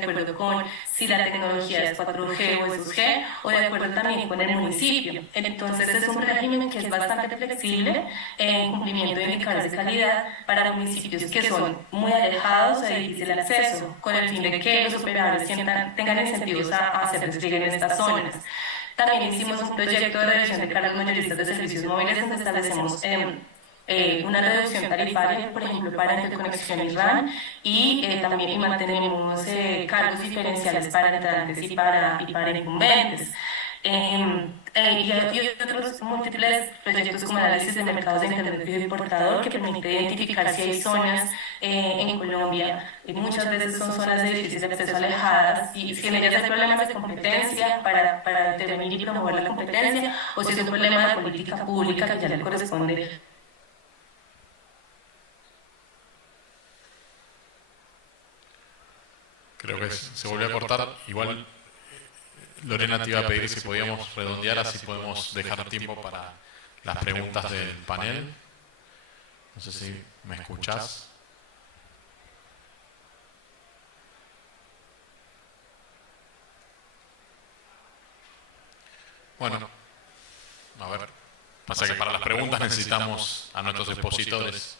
acuerdo con si la tecnología es 4G o es 2G, o de acuerdo también con el municipio. Entonces es un régimen que es bastante flexible en cumplimiento de indicadores de calidad para municipios que son muy alejados de difícil acceso, con el fin de que los operadores tengan incentivos a hacer despliegue en estas zonas. También hicimos un proyecto de reducción de cargas mayoristas de servicios móviles donde establecemos una reducción tarifaria, por ejemplo, para interconexión y RAN, y también mantenemos cargos diferenciales para entrantes y para incumbentes. Y otros múltiples proyectos como el análisis de mercados de Internet fijo y portador, que permite identificar si hay zonas en Colombia, muchas veces son zonas de difícil acceso alejadas, y si en ellas hay problemas de competencia para determinar y promover la competencia, o si es un problema de política pública que ya le corresponde. Creo que se volvió a cortar. Igual Lorena te iba a pedir si podíamos redondear, así podemos dejar tiempo para las preguntas del panel. No sé si me escuchás. Bueno, a ver. Pasa que para las preguntas necesitamos a nuestros expositores.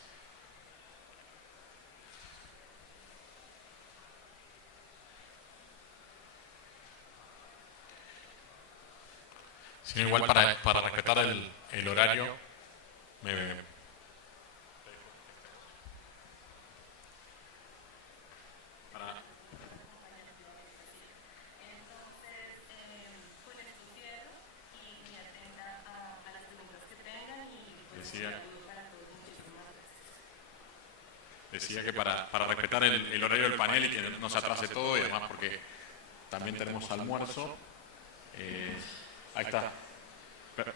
Sino igual para respetar el horario, decía que para respetar el horario del panel y que no se atrase todo, y además porque también tenemos almuerzo. Ahí está.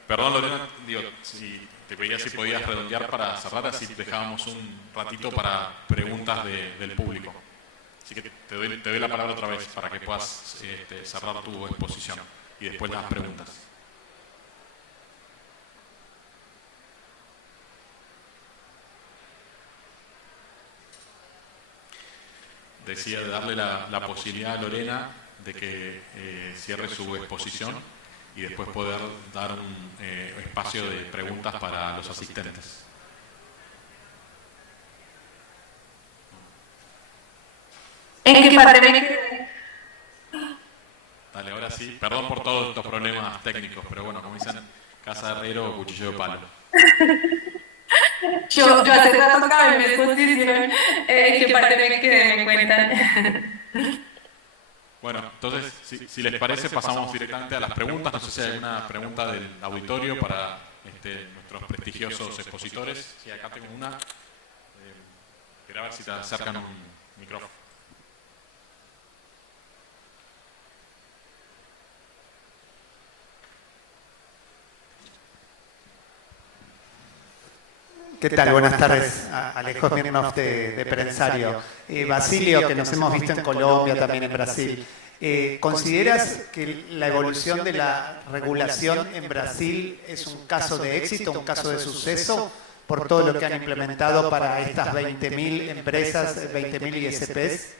Perdón, Lorena, digo, si te pedía si podías redondear para cerrar, así dejábamos un ratito para preguntas del público. Así que te doy la palabra otra vez para que puedas cerrar tu exposición y después las preguntas. Decía de darle la posibilidad a Lorena de que cierre su exposición y después poder dar un espacio de preguntas para los asistentes. ¿En qué parte me quedé? Dale, ahora sí. Perdón por todos estos problemas técnicos, pero bueno, como dicen, casa de herrero o cuchillo de palo. Yo hace rato acabé mi exposición. ¿En qué parte me quedé? Me cuentan. Bueno, entonces, si les parece, pasamos directamente a las preguntas. No sé si hay alguna pregunta del auditorio para nuestros prestigiosos expositores. Sí, acá tengo una. Quería ver si te acercan un micrófono. ¿Qué tal? Buenas tardes. Alejo Smirnov de Prensario. Basilio, que nos hemos visto en Colombia, también en Brasil. ¿Consideras que la evolución de la regulación en Brasil es un caso de éxito, un caso de suceso, por todo lo que han implementado para estas 20.000 empresas, 20.000 ISPs?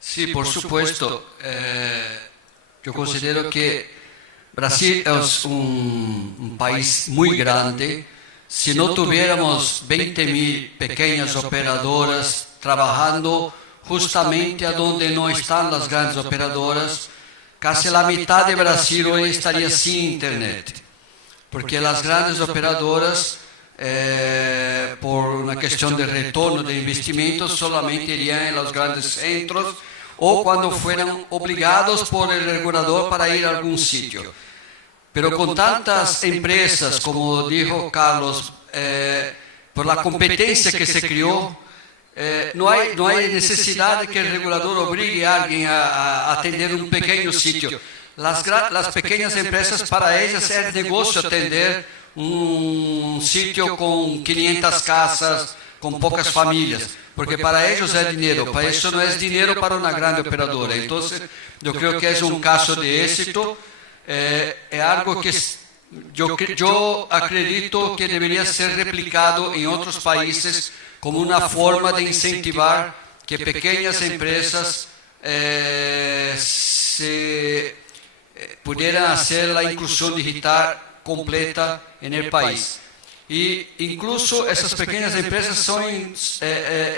Sí, por supuesto. Yo considero que Brasil es un país muy grande. Si no tuviéramos 20.000 pequeñas operadoras trabajando justamente a donde no están las grandes operadoras, casi la mitad de Brasil hoy estaría sin Internet. Porque las grandes operadoras, por una cuestión de retorno de investimentos, solamente irían en los grandes centros o cuando fueran obligados por el regulador para ir a algún sitio. Pero con tantas empresas, como dijo Carlos, por la competencia que se creó, no hay necesidad de que el regulador obligue a alguien a atender un pequeño sitio. Las pequeñas empresas, para ellas es negocio atender un sitio con 500 casas, con pocas familias, porque para ellos es dinero, para eso no es dinero para una grande operadora. Entonces, yo creo que es un caso de éxito. Es algo que yo acredito que debería ser replicado en otros países como una forma de incentivar que pequeñas empresas se pudiera hacer la inclusión digital completa en el país. Y incluso esas pequeñas empresas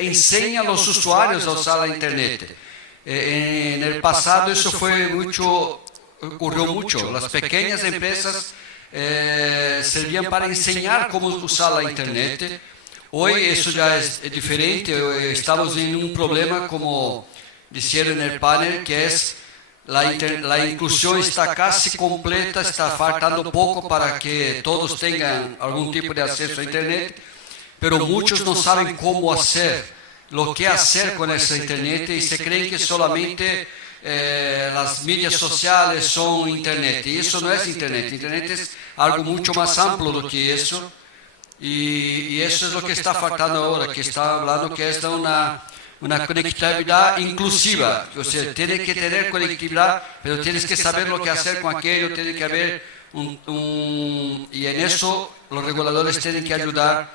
enseñan a los usuarios a usar la Internet. En el pasado eso ocurrió mucho. Las pequeñas empresas servían para enseñar cómo usar la Internet. Hoy eso ya es diferente. Estamos en un problema, como dijeron en el panel, que es la inclusión está casi completa, está faltando poco para que todos tengan algún tipo de acceso a Internet, pero muchos no saben cómo hacer, lo que hacer con esa Internet y se creen que solamente las medias sociales son Internet. Y eso no es Internet. Internet es algo mucho más amplio do que eso. Y eso es lo que está faltando ahora, que está hablando que es una conectividad inclusiva. O sea, tienes que tener conectividad, pero tienes que saber lo que hacer con aquello, tiene que haber y en eso los reguladores tienen que ayudar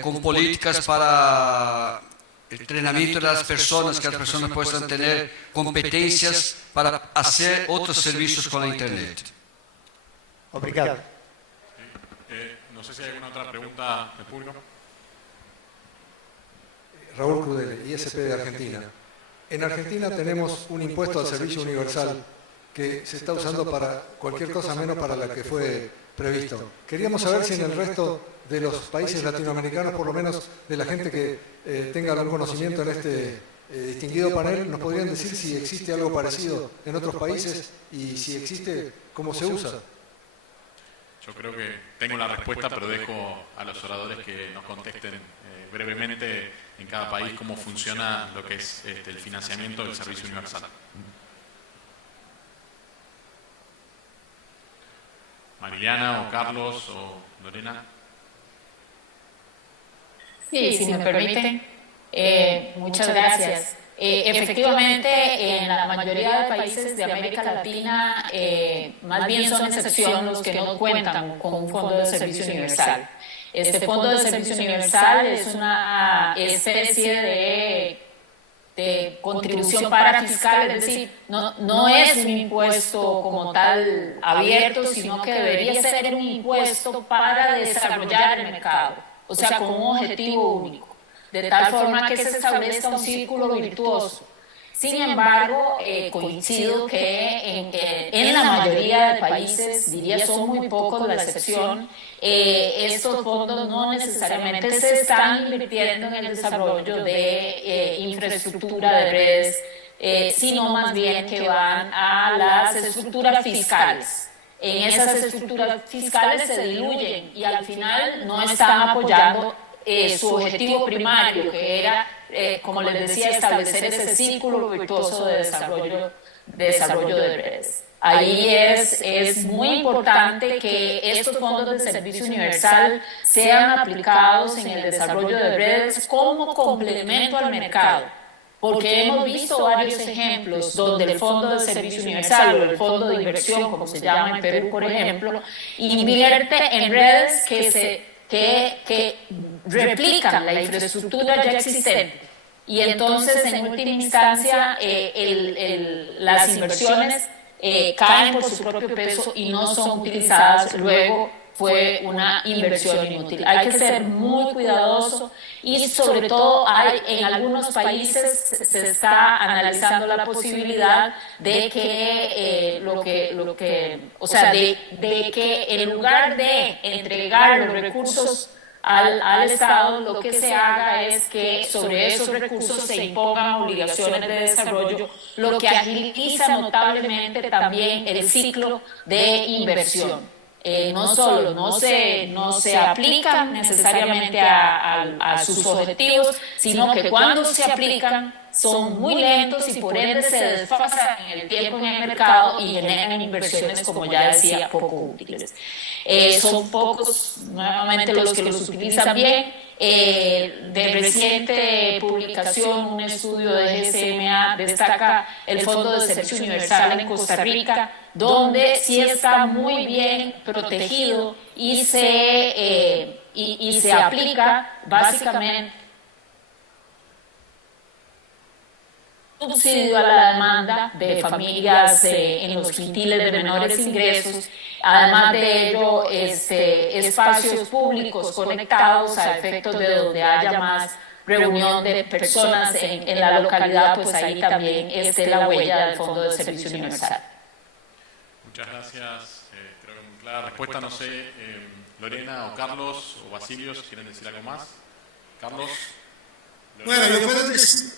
con políticas para el entrenamiento de las personas, que las personas puedan tener competencias para hacer otros servicios con la Internet. Obrigado. No sé si hay alguna otra pregunta del público. Raúl Crudele, ISP de Argentina. En Argentina tenemos un impuesto al servicio universal que se está usando para cualquier cosa menos para la que fue previsto. Queríamos saber si en el resto de los países latinoamericanos, por lo menos de la gente que tenga algún conocimiento en este distinguido panel, nos podrían decir si existe algo parecido en otros países y si existe, cómo se usa. Yo creo que tengo la respuesta, pero dejo a los oradores que nos contesten brevemente en cada país cómo funciona lo que es el financiamiento del servicio universal. Mariliana o Carlos o Lorena. Sí, si me permiten. Muchas gracias. Efectivamente, en la mayoría de países de América Latina, más bien son excepción los que no cuentan con un fondo de servicio universal. Este fondo de servicio universal es una especie de contribución parafiscal, es decir, no es un impuesto como tal abierto, sino que debería ser un impuesto para desarrollar el mercado, o sea, con un objetivo único, de tal forma que se establezca un círculo virtuoso. Sin embargo, coincido que en la mayoría de países, diría son muy pocos la excepción, estos fondos no necesariamente se están invirtiendo en el desarrollo de infraestructura de redes, sino más bien que van a las estructuras fiscales. En esas estructuras fiscales se diluyen y al final no están apoyando su objetivo primario, que era, como les decía, establecer ese círculo virtuoso de desarrollo de redes. Ahí es muy importante que estos fondos de servicio universal sean aplicados en el desarrollo de redes como complemento al mercado, porque hemos visto varios ejemplos donde el Fondo de Servicio Universal o el Fondo de Inversión, como se llama en Perú, por ejemplo, invierte en redes que replican la infraestructura ya existente. Y entonces, en última instancia, las inversiones caen por su propio peso y no son utilizadas. Luego fue una inversión inútil. Hay que ser muy cuidadoso y sobre todo en algunos países se está analizando la posibilidad de que de que en lugar de entregar los recursos al Estado, lo que se haga es que sobre esos recursos se impongan obligaciones de desarrollo, lo que agiliza notablemente también el ciclo de inversión. No se aplican necesariamente a sus objetivos, sino que cuando se aplican son muy lentos y por ende se desfasan en el tiempo en el mercado y generan inversiones, como ya decía, poco útiles. Son pocos, nuevamente, los que los utilizan bien. De reciente publicación, un estudio de GSMA destaca el Fondo de Servicio Universal en Costa Rica, donde sí está muy bien protegido y se aplica básicamente. subsidio a la demanda de familias en los quintiles de menores ingresos. Además de ello, espacios públicos conectados a efectos de donde haya más reunión de personas en la localidad, pues ahí también esté la huella del Fondo de Servicio Universal. Muchas gracias, creo que muy clara la respuesta. No sé, Lorena o Carlos o Basilio, si quieren decir algo más. Carlos. Bueno, yo puedo decir,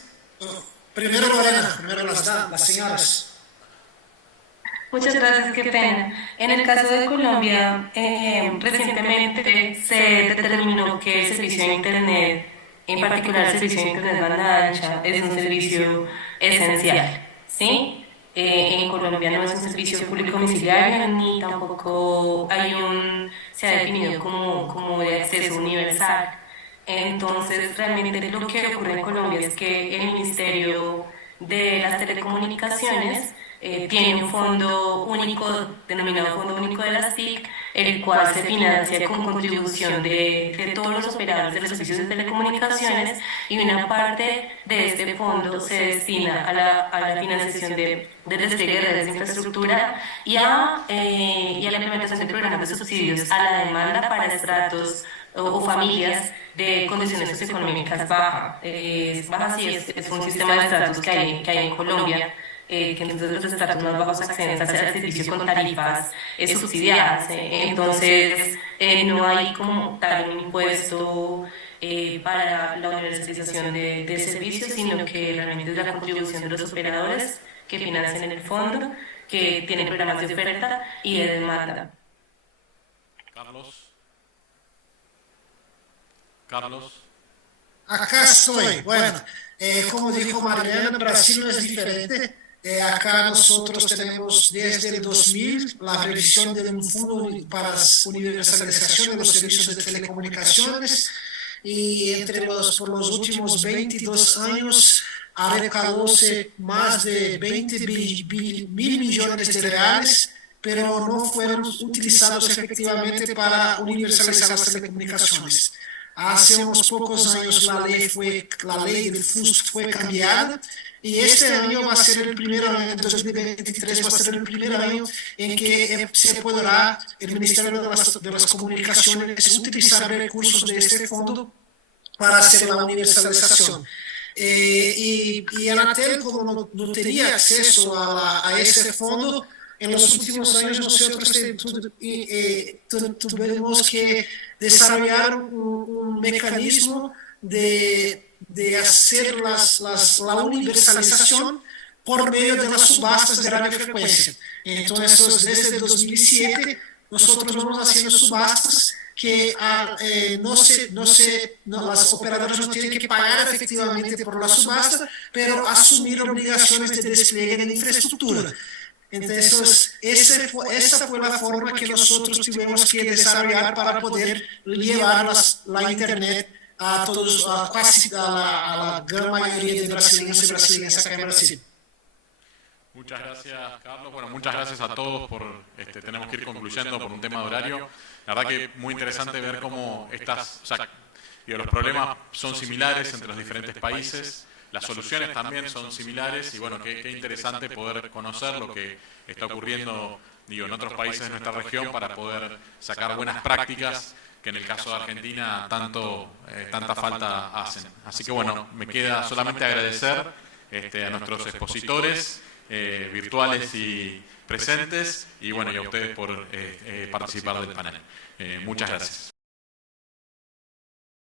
primero Lorena, primero las señoras. Muchas gracias, qué pena. En el caso de Colombia, recientemente se determinó que el servicio de Internet, en particular el servicio de Internet banda ancha, es un servicio esencial, ¿sí? En Colombia no es un servicio público domiciliario ni tampoco se ha definido como de acceso universal. Entonces, realmente lo que ocurre en Colombia es que el Ministerio de las Telecomunicaciones tiene un fondo único, denominado Fondo Único de las TIC, el cual se financia con contribución de todos los operadores de los servicios de telecomunicaciones, y una parte de este fondo se destina a la financiación del despliegue de redes de infraestructura y a la implementación de programas de subsidios a la demanda para estratos o familias de condiciones socioeconómicas bajas. Sí, es un sistema de estratos que hay en Colombia, que entonces los estratos más bajos acceden al servicio con tarifas subsidiadas. Entonces, no hay como tal un impuesto para la universalización del servicio, sino que realmente es la contribución de los operadores que financian en el fondo, que tienen programas de oferta y de demanda. Carlos. Acá estoy. Bueno, como dijo Mariana, Brasil no es diferente. Acá nosotros tenemos desde el 2000 la previsión de un fondo para universalización de los servicios de telecomunicaciones, y por los últimos 22 años recaudóse más de 20 mil millones de reales, pero no fueron utilizados efectivamente para universalizar las telecomunicaciones. Hace unos pocos años la ley del FUST fue cambiada, y este año va a ser el primer año, en 2023 va a ser el primer año en que se podrá el Ministerio de las Comunicaciones utilizar recursos de este fondo para hacer la universalización. Y Anatel, como no tenía acceso a ese fondo, en los últimos años nosotros tuvimos que desarrollar un mecanismo de hacer la universalización por medio de las subastas de radiofrecuencia. Entonces, desde 2007, nosotros vamos haciendo subastas que las operadoras no tienen que pagar efectivamente por la subasta, pero asumir obligaciones de despliegue de infraestructura. Entonces, esa fue la forma que nosotros tuvimos que desarrollar para poder llevar la Internet a la gran mayoría de brasileños y brasileñas acá en Brasil. Muchas gracias, Carlos. Bueno, muchas gracias a todos tenemos que ir concluyendo por un tema de horario. La verdad que muy interesante ver cómo los problemas son similares entre los diferentes países, las soluciones también son similares, y bueno, qué interesante poder conocer lo que está ocurriendo en otros países de nuestra región para poder sacar buenas prácticas que en el caso de Argentina tanta falta hacen. Así que bueno, me queda solamente agradecer a nuestros expositores virtuales y presentes, y bueno, y a ustedes por participar del panel. Muchas gracias.